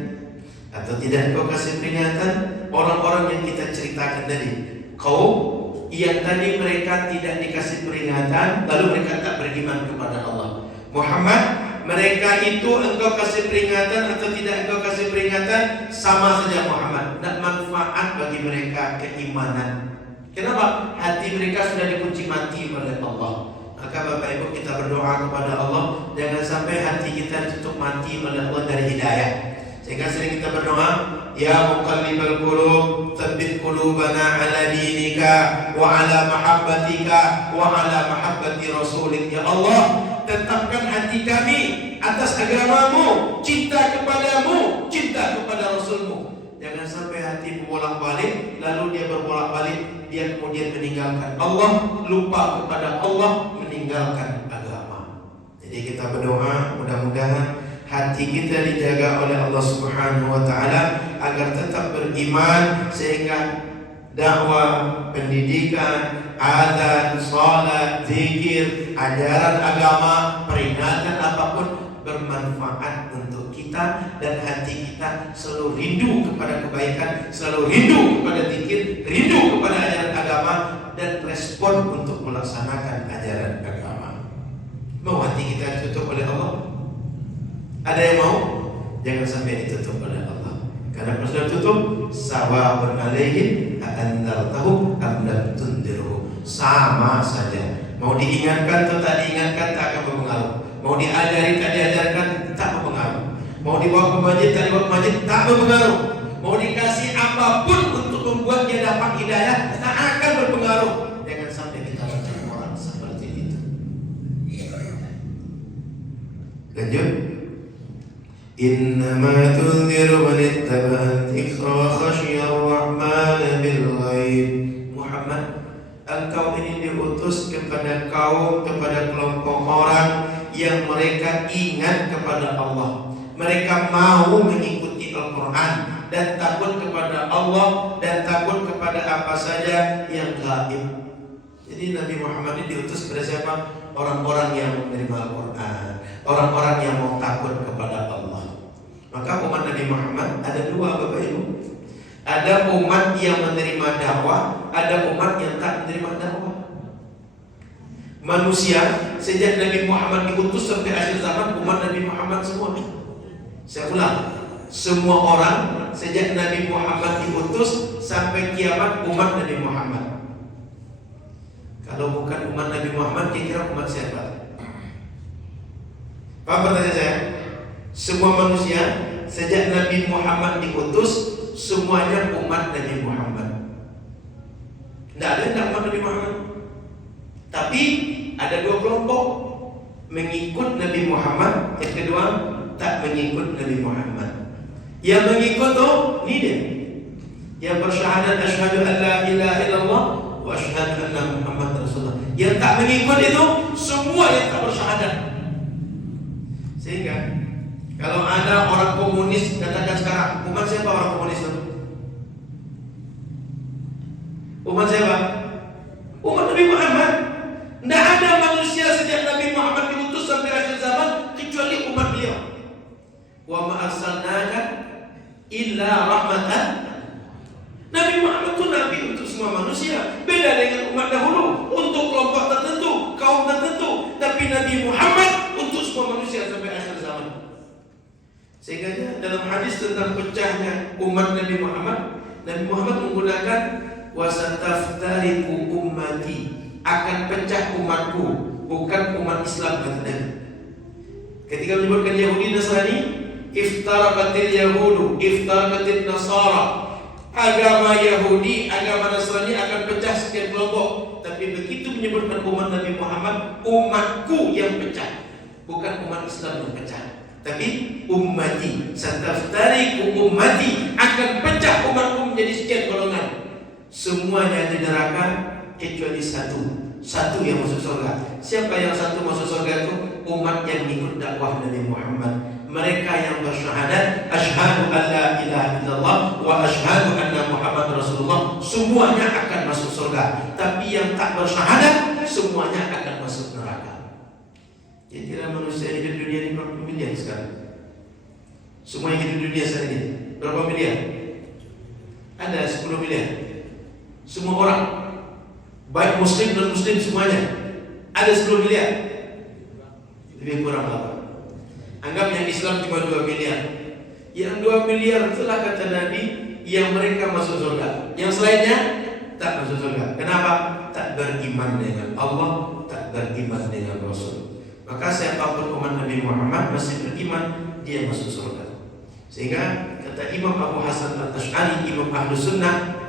atau tidak engkau kasih peringatan, orang-orang yang kita ceritakan tadi, kaum yang tadi mereka tidak dikasih peringatan, lalu mereka tak beriman kepada Allah. Muhammad, mereka itu engkau kasih peringatan atau tidak engkau kasih peringatan, sama saja Muhammad, tidak manfaat bagi mereka keimanan. Kenapa? Hati mereka sudah dikunci mati oleh Allah. Maka Bapak Ibu, kita berdoa kepada Allah, jangan sampai hati kita ditutup mati oleh Allah dari hidayah. Sehingga sering kita berdoa, ya muqallibal qulub, tsabbit qulubana ala dinika wa ala mahabbatika wa ala mahabbati rasulik. Ya Allah, tetapkan hati kami atas agamamu, cinta kepadamu, cinta kepada Rasulmu. Jangan sampai hati berbolak-balik, lalu dia berbolak-balik, dia kemudian meninggalkan Allah, lupa kepada Allah, meninggalkan agama. Jadi kita berdoa, mudah-mudahan hati kita dijaga oleh Allah Subhanahu wa taala agar tetap beriman, sehingga dakwah, pendidikan, azan, salat, zikir, ajaran agama, peringatan apapun bermanfaat untuk kita, dan hati kita selalu rindu kepada kebaikan, selalu rindu kepada zikir, rindu kepada ajaran agama, dan respon untuk melaksanakan ajaran agama. Mau hati kita ditutup oleh Allah? Ada yang mau? Jangan sampai ditutup oleh Allah. Karena kalau sudah tutup, sawa'un alaihim a'anzartahum am lam tundirhum. Sama saja. Mau diingatkan atau tak diingatkan, tak akan berpengaruh. Mau diajari, tak diajarkan, tak berpengaruh. Mau dibawa ke masjid, tak dibawa ke masjid, tak berpengaruh. Mau dikasih apapun untuk membuat dia dapat hidayah, tak akan berpengaruh. Jangan sampai kita macam orang seperti itu. Lanjut. إنما تنذر من اتبع الذكر وخشي الرحمن بالغيب. Muhammad, engkau ini diutus kepada kaum, kepada kelompok orang yang mereka ingat kepada Allah. Mereka mau mengikuti Al-Quran dan takut kepada Allah dan takut kepada apa saja yang gaib. Jadi Nabi Muhammad ini diutus kepada siapa? Orang-orang yang menerima Al-Quran, orang-orang yang mau takut kepada Allah. Maka umat Nabi Muhammad ada dua, Bapak Ibu. Ada umat yang menerima dakwah, ada umat yang tak menerima dakwah. Manusia sejak Nabi Muhammad diutus sampai akhir zaman, umat Nabi Muhammad semua. Saya ulang, semua orang sejak Nabi Muhammad diutus sampai kiamat umat Nabi Muhammad. Kalau bukan umat Nabi Muhammad, kira-kira umat siapa? Apa pertanyaan saya? Semua manusia sejak Nabi Muhammad diutus, semuanya umat Nabi Muhammad. Tidak ada yang tidak umat Nabi Muhammad. Tapi ada dua kelompok, mengikut Nabi Muhammad, yang kedua tak mengikut Nabi Muhammad. Yang mengikut ini dia, yang bersyahadat asyhadu an la ilaha illallah wa asyhadu anna Muhammad Rasulullah. Yang tak mengikut itu semua yang tak bersyahadat. Sehingga kalau ada orang komunis, katakan sekarang, umat siapa orang komunis itu? Umat siapa? Umat Nabi Muhammad. Tidak ada manusia sejak Nabi Muhammad diutus sampai akhir zaman kecuali umat beliau. Wa ma arsalnaka illa rahmatan. Nabi Muhammad itu nabi untuk semua manusia. Beda dengan umat dahulu, untuk kelompok tertentu, kaum tertentu. Tapi Nabi Muhammad untuk semua manusia sampai akhir zaman. Sehingga dalam hadis tentang pecahnya umat Nabi Muhammad menggunakan wasataftariqu ummati, akan pecah umatku, bukan umat Islam kata Nabi. Ketika menyebutkan Yahudi Nasrani, iftaraqatil yahudu, iftaraqatil nasara. Agama Yahudi, agama Nasrani akan pecah sekian kelompok. Tapi begitu menyebutkan umat Nabi Muhammad, umatku yang pecah, bukan umat Islam yang pecah. Tapi ummati, sataftariqu ummati, akan pecah umatku menjadi sekian golongan. Semuanya di neraka, kecuali satu yang masuk surga. Siapa yang satu masuk surga itu? Umat yang ikut dakwah Nabi Muhammad. Mereka yang bersyahadat asyhadu an la ilaha illallah wa asyhadu anna Muhammad Rasulullah, semuanya akan masuk surga. Tapi yang tak bersyahadat semuanya akan masuk neraka. Kira-kira manusia hidup dunia ini berapa miliar sekarang? Semua yang hidup dunia saat ini berapa miliar? Ada 10 miliar. Semua orang, baik muslim dan muslim semuanya, ada 10 miliar. Lebih kurang apa? Anggap yang Islam cuma 2 miliar. Yang 2 miliar itulah kata Nabi yang mereka masuk surga. Yang selainnya tak masuk surga. Kenapa? Tak beriman dengan Allah, tak beriman dengan Rasul. Maka siapapun umat Nabi Muhammad masih beriman, dia masuk surga. Sehingga kata Imam Abu Hasan Al-Asy'ari, Imam Ahlus Sunnah,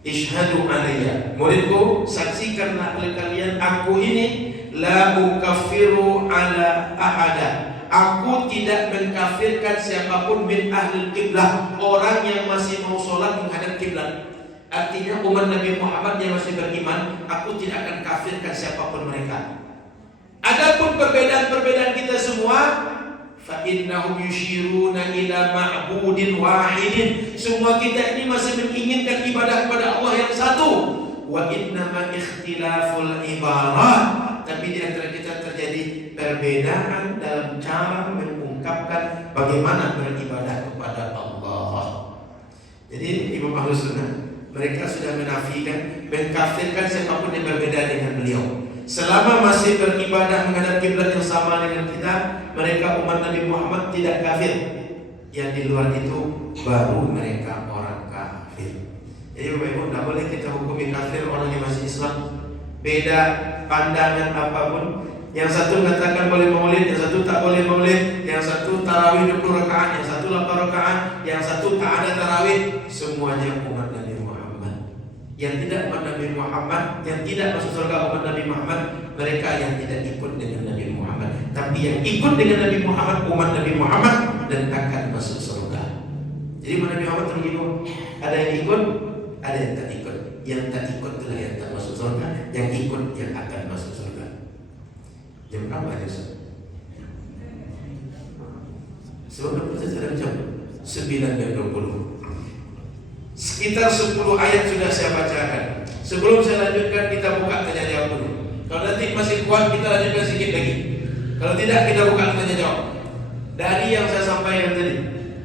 Ishhadu alayya, muridku, saksikanlah oleh kalian aku ini la ukaffiru ala ahada. Aku tidak mengkafirkan siapapun min ahli kiblah, orang yang masih mau sholat menghadap kiblat. Artinya umat Nabi Muhammad yang masih beriman, aku tidak akan kafirkan siapapun mereka. Adapun perbedaan-perbedaan kita semua, fa innahum yushiruna ila ma'budin wahidin. Semua kita ini masih menginginkan ibadah kepada Allah yang satu. Wa innama ikhtilaful ibarat. Tapi di antara kita terjadi perbedaan dalam cara mengungkapkan bagaimana beribadah kepada Allah. Jadi Imam Ahlus Sunnah, mereka sudah menafikan, mengkafirkan siapapun yang berbeda dengan beliau. Selama masih beribadah menghadap kiblat yang sama dengan kita, mereka umat Nabi Muhammad tidak kafir. Yang di luar itu baru mereka orang kafir. Jadi Bapak Ibu, tidak boleh kita hukumi kafir orang yang masih Islam. Beda pandangan apapun. Yang satu mengatakan boleh maulid, yang satu tak boleh maulid, yang satu tarawih 20 rakaat, yang satu 8 rakaat, yang satu tak ada tarawih. Semuanya umat Nabi Muhammad. Yang tidak umat Nabi Muhammad, yang tidak masuk surga umat Nabi Muhammad, mereka yang tidak ikut dengan Nabi Muhammad. Tapi yang ikut dengan Nabi Muhammad, umat Nabi Muhammad, dan akan masuk surga. Jadi umat Nabi Muhammad terbagi dua. Ada yang ikut, ada yang tak ikut. Yang tak ikut itulah yang tak masuk surga. Yang ikut yang akan masuk surga. Jam berapa aja? Sebab kita sudah jam 9:20. Sekitar 10 ayat sudah saya bacakan. Sebelum saya lanjutkan, kita buka tanya jawab dulu. Kalau nanti masih kuat, kita lanjutkan sedikit lagi. Kalau tidak, kita buka tanya jawab. Dari yang saya sampaikan tadi,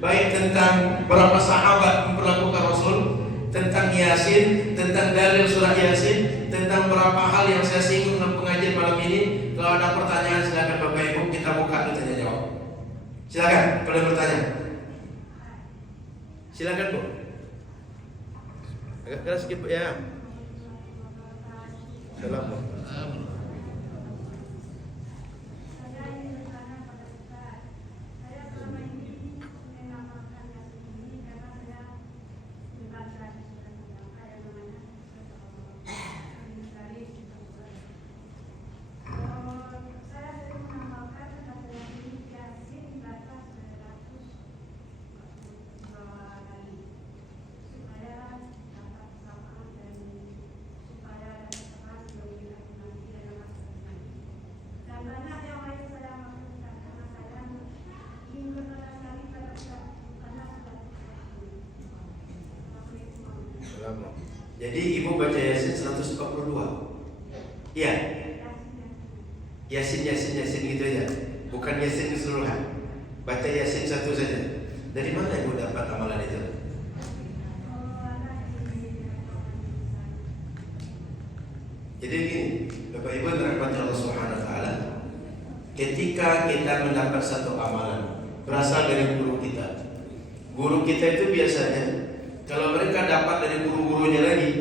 baik tentang berapa sahabat memperlakukan Rasul, tentang Yasin, tentang dalil surah Yasin, tentang beberapa hal yang saya singgung dalam pengajian malam ini. Kalau ada pertanyaan, silakan Bapak Ibu, kita buka dulu tanya jawab. Silakan kalau ada bertanya. Silakan Bu. Agak keras sedikit ya. Assalamualaikum. Jadi Ibu baca Yasin 142. Iya. Yasin gitu aja. Bukan Yasin keseluruhan. Baca Yasin satu saja. Dari mana Ibu dapat amalan itu? Jadi begini, Bapak Ibu dirahmati Allah Subhanahu wa taala. Ketika kita mendapat satu amalan berasal dari guru kita. Guru kita itu biasanya kalau mereka dapat dari guru-gurunya lagi,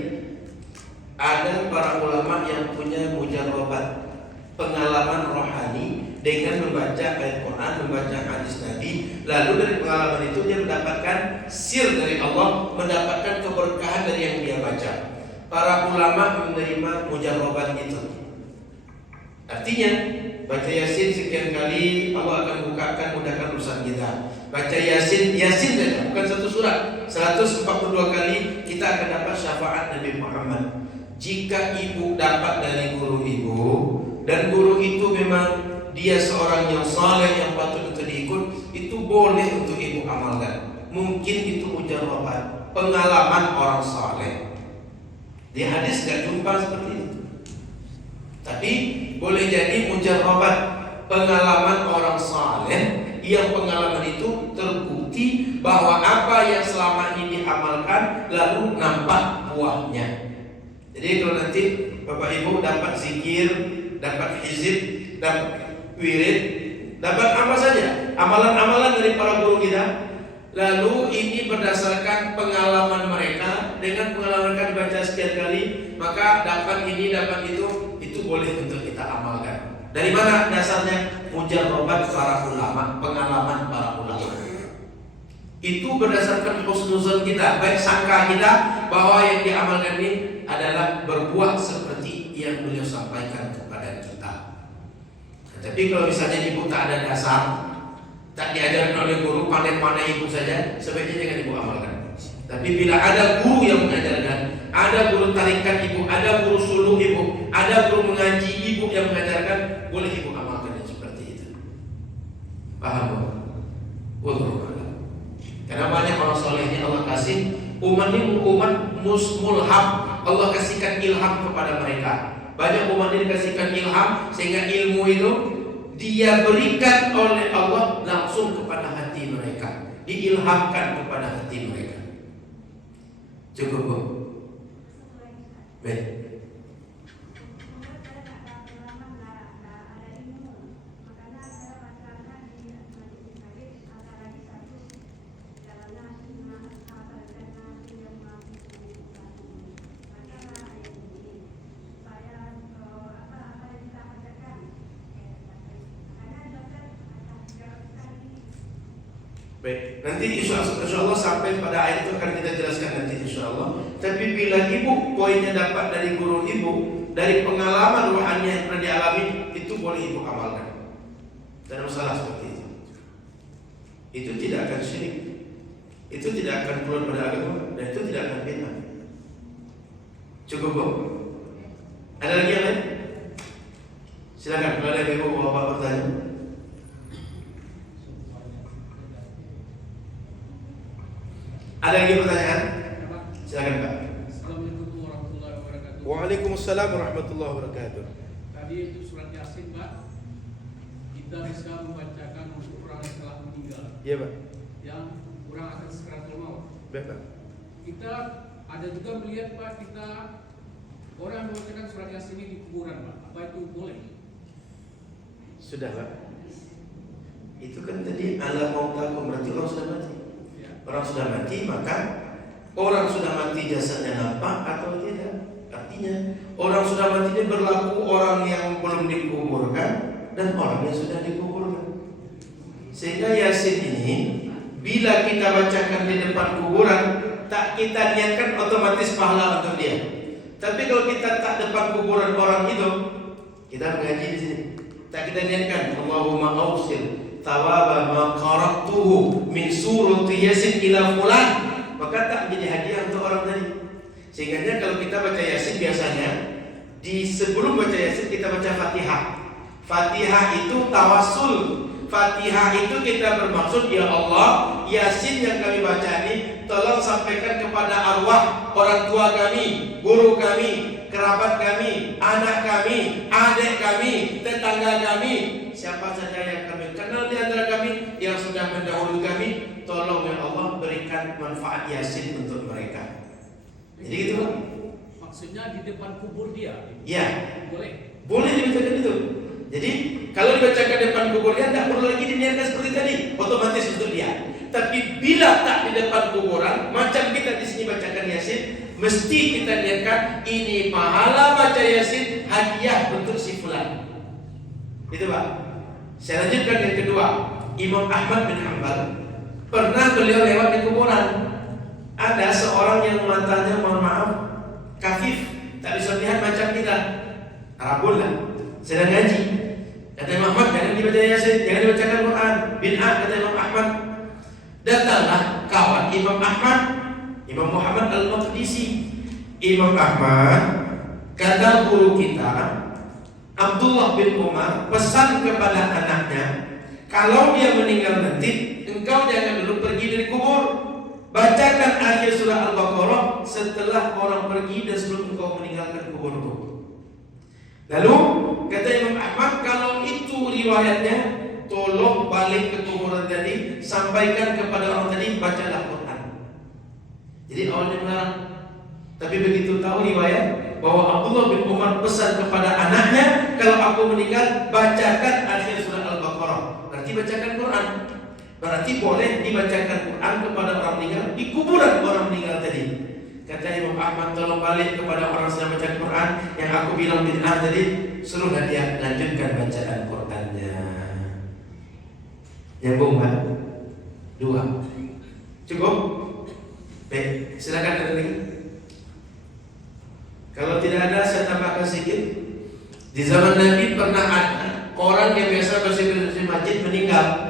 ada para ulama yang punya mujarrabat, pengalaman rohani dengan membaca ayat Quran, membaca hadis Nabi, lalu dari pengalaman itu dia mendapatkan sir dari Allah, mendapatkan keberkahan dari yang dia baca. Para ulama menerima mujarrabat itu. Artinya, baca Yasin sekian kali Allah akan bukakan, mudahkan urusan kita. Baca Yasin saja, bukan satu surat. 142 kali kita akan dapat syafaat Nabi Muhammad. jika ibu dapat dari guru ibu dan guru itu memang dia seorang yang saleh yang patut untuk diikut, itu boleh untuk ibu amalkan. Mungkin itu mujarrabat, pengalaman orang saleh. Di hadis gak jumpa seperti itu, tapi boleh jadi mujarrabat, pengalaman orang saleh yang pengalaman itu terbukti bahwa apa yang selama ini diamalkan lalu nampak buahnya. Jadi kalau nanti Bapak Ibu dapat zikir, dapat hizib, dapat wirid, dapat apa saja amalan-amalan dari para guru kita, lalu ini berdasarkan pengalaman mereka, dengan pengalaman mereka dibaca sekian kali, maka dapat ini, dapat itu boleh untuk kita amalkan. Dari mana dasarnya? Mujarrabat para ulama, pengalaman para ulama. Itu berdasarkan husnuzon kita, baik sangka kita bahwa yang diamalkan ini adalah berbuah seperti yang beliau sampaikan kepada kita. Tapi kalau misalnya ibu tak ada dasar, tak diajarkan oleh guru, pandai-pandai ibu saja, sebaiknya jangan ibu amalkan. Tapi bila ada guru yang mengajarkan, ada guru tarikan ibu, ada guru suluh ibu, ada guru mengaji ibu yang mengajarkan, boleh ibu amalkan yang seperti itu. Paham? Wallahu a'lam. Karena banyak orang solehnya Allah kasih umat ini umat mulham, Allah kasihkan ilham kepada mereka. Banyak umat ini dikasihkan ilham sehingga ilmu itu dia berikan oleh Allah langsung kepada hati mereka, diilhamkan kepada hati mereka. Cukup Bu? Baik. Baik, nanti insya Allah sampai pada ayat itu akan kita jelaskan nanti insya Allah. Tapi bila ibu poinnya dapat dari guru ibu, dari pengalaman rohani yang pernah dialami, itu boleh ibu amalkan. Dan masalah seperti itu. Itu tidak akan syirik, itu tidak akan keluar pada agama, dan itu tidak akan bid'ah. Cukup Bu? Ada lagi yang lain? Silakan kalau ada ibu bapak bertanya. Ada lagi pertanyaan? Silakan Pak. Assalamualaikum warahmatullahi wabarakatuh. Waalaikumsalam warahmatullahi wabarakatuh. Tadi itu surat Yasin Pak, kita bisa membacakan untuk orang yang telah meninggal, Iya Pak. yang kurang akan sekaratul maut. Baik Pak. Kita ada juga melihat Pak, kita orang membacakan surat Yasin ini di kuburan Pak. Apa itu boleh? Sudah Pak. Itu kan tadi ala mautakum, berarti orang sudah mati. Orang sudah mati, maka orang sudah mati jasadnya nampak atau tidak. Artinya orang sudah mati ini berlaku orang yang belum dikuburkan dan orang yang sudah dikuburkan. Sehingga Yasin ini bila kita bacakan di depan kuburan, tak kita niatkan otomatis pahala untuk dia. Tapi kalau kita tak depan kuburan orang itu, kita mengaji di sini, tak kita niatkan Allahumma ausil tawaba ma qara'tuhu min surati Yasin ila fulan, maka tak menjadi hadiah untuk orang tadi. Sehingga kalau kita baca Yasin biasanya di sebelum baca Yasin kita baca Fatihah. Fatihah itu tawassul. Fatihah itu kita bermaksud, ya Allah, Yasin yang kami baca ini tolong sampaikan kepada arwah orang tua kami, guru kami, kerabat kami, anak kami, adik kami, tetangga kami, siapa saja yang kami kenal di antara kami yang sudah mendahului kami, tolong ya Allah berikan manfaat Yasin untuk mereka. Jadi gitu Pak. Maksudnya di depan kubur dia? Ya. Boleh? Boleh dibacakan itu. Jadi kalau dibacakan depan kuburnya tidak perlu lagi diniatkan seperti tadi, otomatis untuk dia. Tapi bila tak di depan kuburan, macam kita di sini bacakan Yasin, mesti kita niatkan ini pahala baca Yasin hadiah untuk si fulan. Itu Pak. Saya lanjutkan yang kedua. Imam Ahmad bin Hanbal pernah beliau lewat di kuburan. Ada seorang yang matanya mohon maaf kafif, tak bisa lihat macam kita, Arabul lah, sedang ngaji. Kata Imam Ahmad, jangan dibaca Yasin, jangan dibacakan Quran, bid'ah, kata Imam Ahmad. Datanglah kawan Imam Ahmad, Imam Muhammad al-Maqdisi. Imam Ahmad Kata guru kita Abdullah bin Umar pesan kepada anaknya, kalau dia meninggal nanti, engkau jangan dulu pergi dari kubur. Bacakan akhir surah Al-Baqarah setelah orang pergi dan sebelum engkau meninggalkan kuburmu. Lalu kata Imam Ahmad, kalau itu riwayatnya, tolong balik ke kuburan tadi, sampaikan kepada orang tadi, bacalah Quran. Jadi awalnya melarang, tapi begitu tahu riwayat bahwa Abdullah bin Umar pesan kepada anaknya, kalau aku meninggal, bacakan akhir surah Al-Baqarah. Berarti bacakan Quran. Berarti boleh dibacakan Quran kepada orang meninggal di kuburan orang meninggal tadi. Kata Imam Ahmad, tolong balik kepada orang sedang baca Quran yang aku bilang bid'ah tadi, suruhlah dia lanjutkan bacaan Qurannya. Nyambung kan? 2. Cukup? Baik, silakan ada lagi. Kalau tidak ada, saya tambahkan sedikit. Di zaman Nabi pernah ada orang yang biasa bersih di masjid meninggal.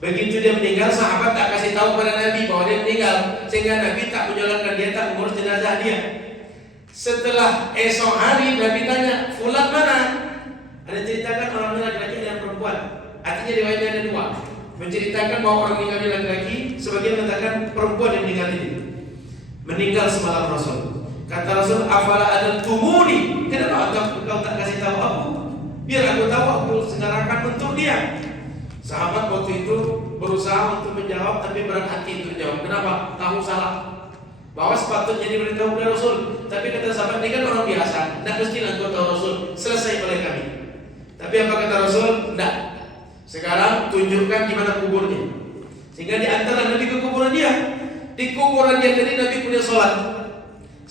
Begitu dia meninggal, sahabat tak kasih tahu pada Nabi bahwa dia meninggal, sehingga Nabi tak menyolatkan dia, tak mengurus jenazah dia. Setelah esok hari Nabi tanya, fulan mana? Ada ceritakan orang laki-laki dan perempuan. Artinya riwayatnya ada 2. Menceritakan bahwa orang meninggalnya laki-laki, sebagian mengatakan perempuan yang meninggal ini. Meninggal semalam Rasul. Kata Rasul, afala ada tumuni. Kenapa engkau tak kasih tahu aku? Biar aku tahu, aku segerakan untuk dia. Sahabat waktu itu berusaha untuk menjawab, tapi berat hati untuk jawab. Kenapa? Tahu salah. Bahwa sepatutnya diberitahu kepada Rasul. Tapi kata sahabat, ini kan orang biasa, tidak mesti engkau tahu Rasul. Selesai oleh kami. Tapi apa kata Rasul? Tidak. Sekarang tunjukkan di mana kuburnya. Sehingga di antara Nabi ke kuburan dia. Di kuburan dia tadi Nabi punya sholat.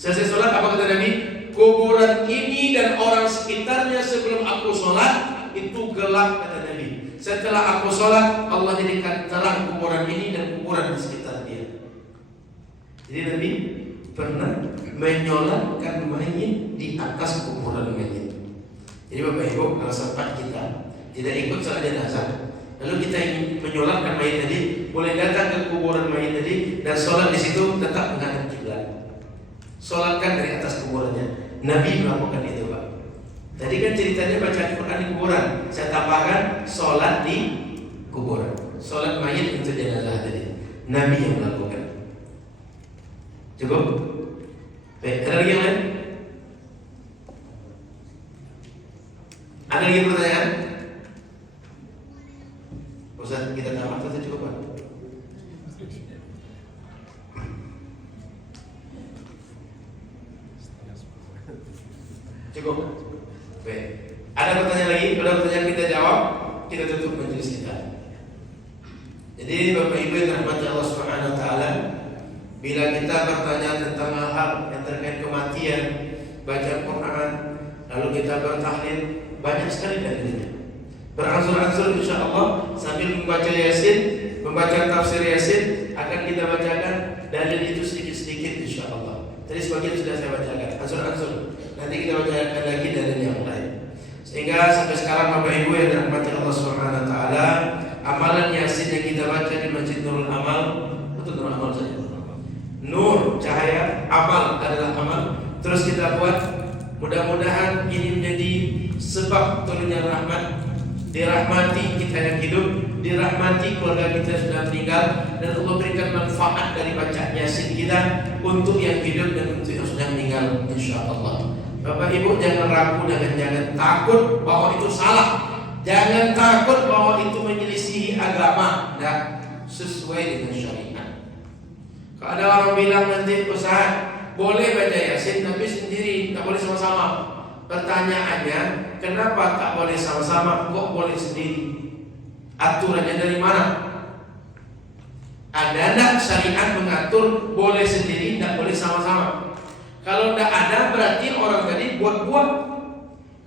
Selesai sholat, apa kata Nabi? Kuburan ini dan orang sekitarnya sebelum aku sholat itu gelap, kata Nabi. Setelah aku sholat, Allah jadikan terang kuburan ini dan kuburan di sekitar dia. Jadi Nabi pernah menyolatkan mayit di atas kuburan mayit. Jadi Bapak Ibu, kalau sempat kita tidak ikut sholat jenazah, lalu kita ingin menyolatkan mayit tadi, boleh datang ke kuburan mayit tadi dan sholat di situ tetap menghadap kiblat. Sholatkan dari atas kuburannya. Nabi melakukan itu, Pak. Tadi kan ceritanya baca Quran di kuburan. Saya tambahkan sholat di kuburan. Sholat mayit untuk jenazah tadi. Nabi yang melakukan. Cukup? Baik, ada lagi yang lain? Ada lagi pertanyaan? Ustaz, kita tamat atau cukup, Pak? Cukup? Baik. Ada pertanyaan lagi? Ada pertanyaan kita jawab, kita tutup majelis kita. Jadi Bapak Ibu yang dirahmati Allah Subhanahu wa taala, bila kita bertanya tentang hal-hal yang terkait kematian, baca Quran, lalu kita bertahlil, banyak sekali dalilnya. Beransur-ansur insyaallah sambil membaca Yasin, membaca tafsir Yasin, akan kita bacakan dalil itu sedikit-sedikit insyaallah. Tadi sebagian sudah saya bacakan, ansur-ansur. Nanti kita bacakan lagi dalil yang lain. Sehingga sampai sekarang Bapak Ibu yang dirahmati Allah Subhanahu wa taala, amalan Yasin yang kita baca di Masjid Nurul Amal, itu Nurul Amal saja. Nur, cahaya, amal adalah amal. Terus kita buat, mudah-mudahan ini menjadi sebab turunnya rahmat, dirahmati kita yang hidup, dirahmati keluarga kita yang sudah meninggal, dan Allah berikan manfaat dari bacaan Yasin kita untuk yang hidup dan untuk yang sudah meninggal insyaallah. Bapak Ibu jangan ragu dan jangan takut bahwa itu salah. Jangan takut bahwa itu menyelisihi agama dan sesuai dengan syariat. Kalau ada orang bilang nanti Ustaz, boleh baca Yasin tapi sendiri, tak boleh sama-sama. Pertanyaannya, kenapa tak boleh sama-sama, kok boleh sendiri? Aturannya dari mana? Ada tak syariat mengatur boleh sendiri, tak boleh sama-sama? Kalau tidak ada berarti orang tadi buat-buat.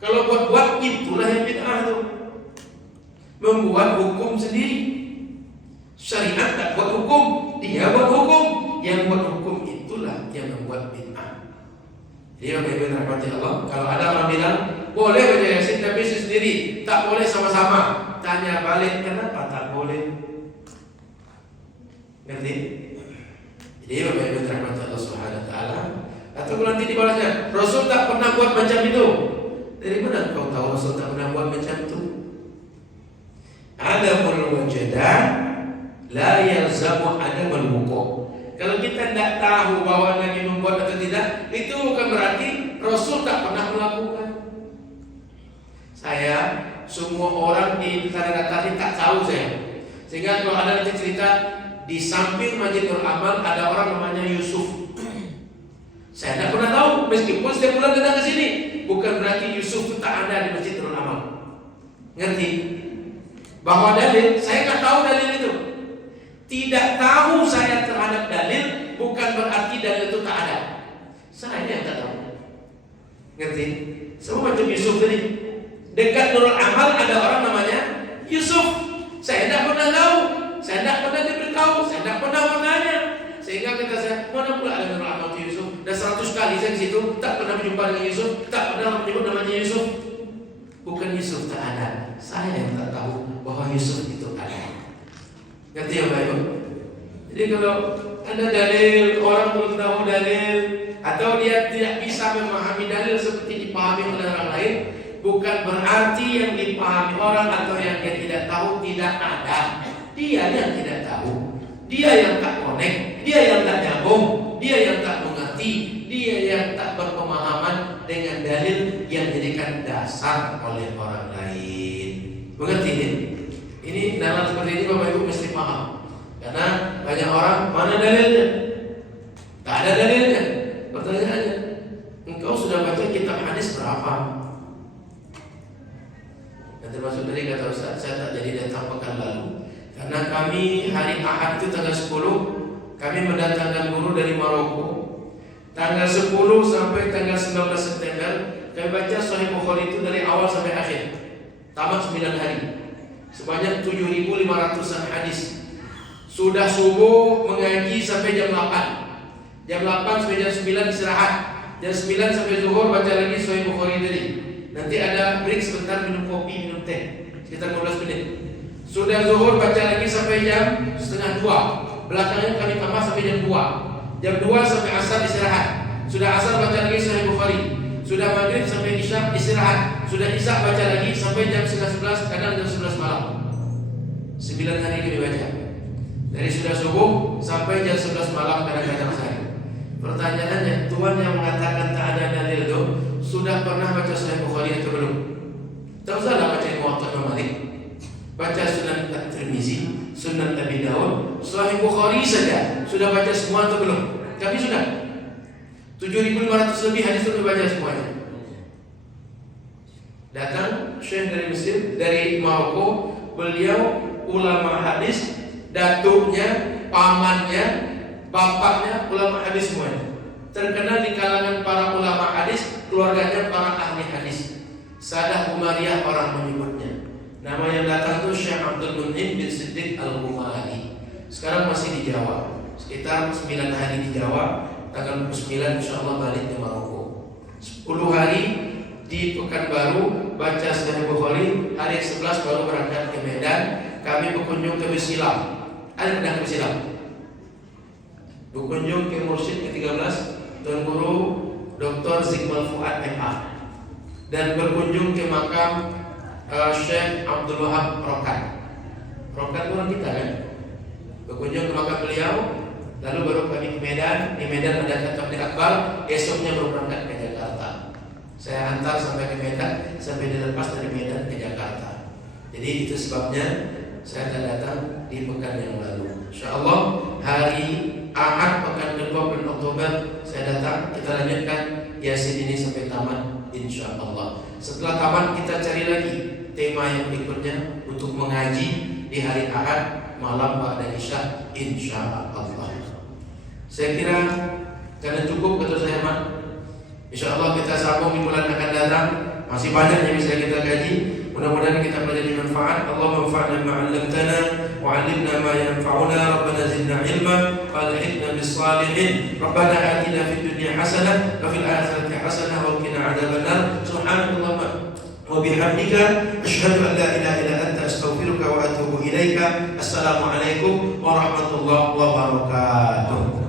Kalau buat-buat itulah yang bid'ah itu. Membuat hukum sendiri. Syariat tak buat hukum, dia buat hukum. Yang buat hukum itulah yang membuat bid'ah. Jadi Bapak Ibu rahmati Allah, kalau ada orang bilang boleh baca Yasin tapi sendiri, tak boleh sama-sama, tanya balik kenapa tak boleh? Ngerti? Jadi Bapak Ibu rahmati Allah Subhanahu wa taala, atau Atau nanti dibalasnya, Rasul tak pernah buat macam itu. Dari mana kau tahu Rasul tak pernah buat macam itu? Adamul wujudan la yalzamu adamul wuqu'. Kalau kita tidak tahu bahwa Nabi membuat atau tidak, itu bukan berarti Rasul tak pernah melakukan. Saya, semua orang di Tanah Datar ini tak tahu saya. Sehingga kalau ada nanti cerita di samping Masjidul Amal ada orang namanya Yusuf. Saya tidak pernah tahu, meskipun setiap bulan datang ke sini. Bukan berarti Yusuf itu tak ada di Masjidul Amal. Ngerti? Bahwa dalil, saya nggak tahu dalil itu. Tidak tahu saya terhadap dalil bukan berarti dalil itu tak ada. Saya yang tak tahu. Ngerti? Semua macam Yusuf tadi. Dekat Nurul Amal ada orang namanya Yusuf. Saya tidak pernah tahu. Saya tidak pernah diberitahu. Saya tidak pernah bertanya. Sehingga kata saya, mana pula ada Nurul Amal itu Yusuf? Dan 100 kali saya ke situ tak pernah berjumpa dengan Yusuf, tak pernah menyebut namanya Yusuf. Bukan Yusuf tak ada. Saya yang tak tahu bahwa Yusuf itu ada. Ngerti ya Pak Ibu? Jadi kalau ada dalil, orang belum tahu dalil, atau dia tidak bisa memahami dalil seperti dipahami oleh orang lain, bukan berarti yang dipahami orang atau yang dia tidak tahu tidak ada. Dia yang tidak tahu, dia yang tak connect, dia yang tak nyambung, dia yang tak mengerti, dia yang tak berpemahaman dengan dalil yang dijadikan dasar oleh orang lain. Mengerti ini? Ini dalam seperti ini Bapak Ibu mesti paham. Karena banyak orang, mana dalilnya? Tak ada dalilnya. Pertanyaannya, engkau sudah baca kitab hadis berapa? Dan termasuk tadi kata Ustaz, saya tak jadi datang pekan lalu karena kami hari Ahad itu tanggal 10 kami mendatangkan guru dari Maroko. Tanggal 10 sampai tanggal 19 September kami baca Sahih Bukhari itu dari awal sampai akhir. Tamat 9 hari. Sebanyak 7.500-an hadis. Sudah subuh mengaji sampai jam 8. Jam 8 sampai jam 9 istirahat. Jam 9 sampai zuhur baca lagi Sahih Bukhari tadi. Nanti ada break sebentar minum kopi, minum teh. Sekitar 15 menit. Sudah zuhur baca lagi sampai jam setengah 2. Belakangnya kami tambah sampai jam 2. Jam 2 sampai asar istirahat. Sudah asar baca lagi Sahih Bukhari. Sudah maghrib sampai isya istirahat. Sudah isya baca lagi sampai jam setengah 11, kadang jam 11 malam. 9 hari kami baca. Dari sudah subuh sampai jam 11 malam kadang-kadang saya. Pertanyaannya, Tuhan yang mengatakan tak ada dalil itu sudah pernah baca Sahih Bukhari atau belum? Tak usahlah baca Muwatta Imam Malik. Baca Sunan At-Tirmizi, Sunan Abi Dawud, Sahih Bukhari saja sudah baca semua atau belum? Kami sudah 7.500 lebih hadis itu baca semuanya. Datang Syekh dari Mesir, dari Maroko, beliau ulama hadis, datuknya, pamannya, bapaknya ulama hadis semuanya. Terkenal di kalangan para ulama hadis, keluarganya para ahli hadis. Sadah Umariyah orang menyebutnya. Nama yang datang itu Syekh Abdul Mun'im bin Siddiq Al-Ghumari. Sekarang masih di Jawa. Sekitar 9 hari di Jawa. Tanggal 29 insyaAllah balik ke Maroko. 10 hari di Pekanbaru baca Sahih Bukhari. Hari 11 baru berangkat ke Medan. Kami berkunjung ke Besilam. Ada pernah ke Besilam? Berkunjung ke Mursyid ke-13 Tuan Guru Dr. Zikmal Fuad MA. Dan berkunjung ke makam Syekh Abdul Wahab Rokat. Rokat orang kita kan? Berkunjung ke makam beliau. Lalu baru kami ke Medan. Di Medan ada Tabligh Akbar. Esoknya baru berangkat ke Jakarta. Saya hantar sampai ke Medan, sampai dilepas dari Medan ke Jakarta. Jadi itu sebabnya saya akan datang di pekan yang lalu. InsyaAllah hari Ahad pekan ke-2 bulan Oktober saya datang. Kita lanjutkan Yasin ini sampai tamat InsyaAllah. Setelah tamat kita cari lagi tema yang berikutnya untuk mengaji di hari Ahad malam ba'da Isya InsyaAllah. Saya kira karena cukup kata saya Mak. InsyaAllah kita sambung di bulan akan datang. Masih banyak yang bisa kita kaji. Mudah-mudahan kita menjadi manfaat. Allahumma anfa'na ma 'allamtana wa 'allimna ma yanfa'una. Rabbana zidna 'ilma wa alhiqna bis salihin. Rabbana atina fid dunya hasanah wa fil akhirati hasanah wa qina 'adzabannar. Subhanallah wa bihamdika asyhadu an la ilaha illa anta astaghfiruka wa atubu ilaika. Assalamualaikum warahmatullahi wabarakatuh.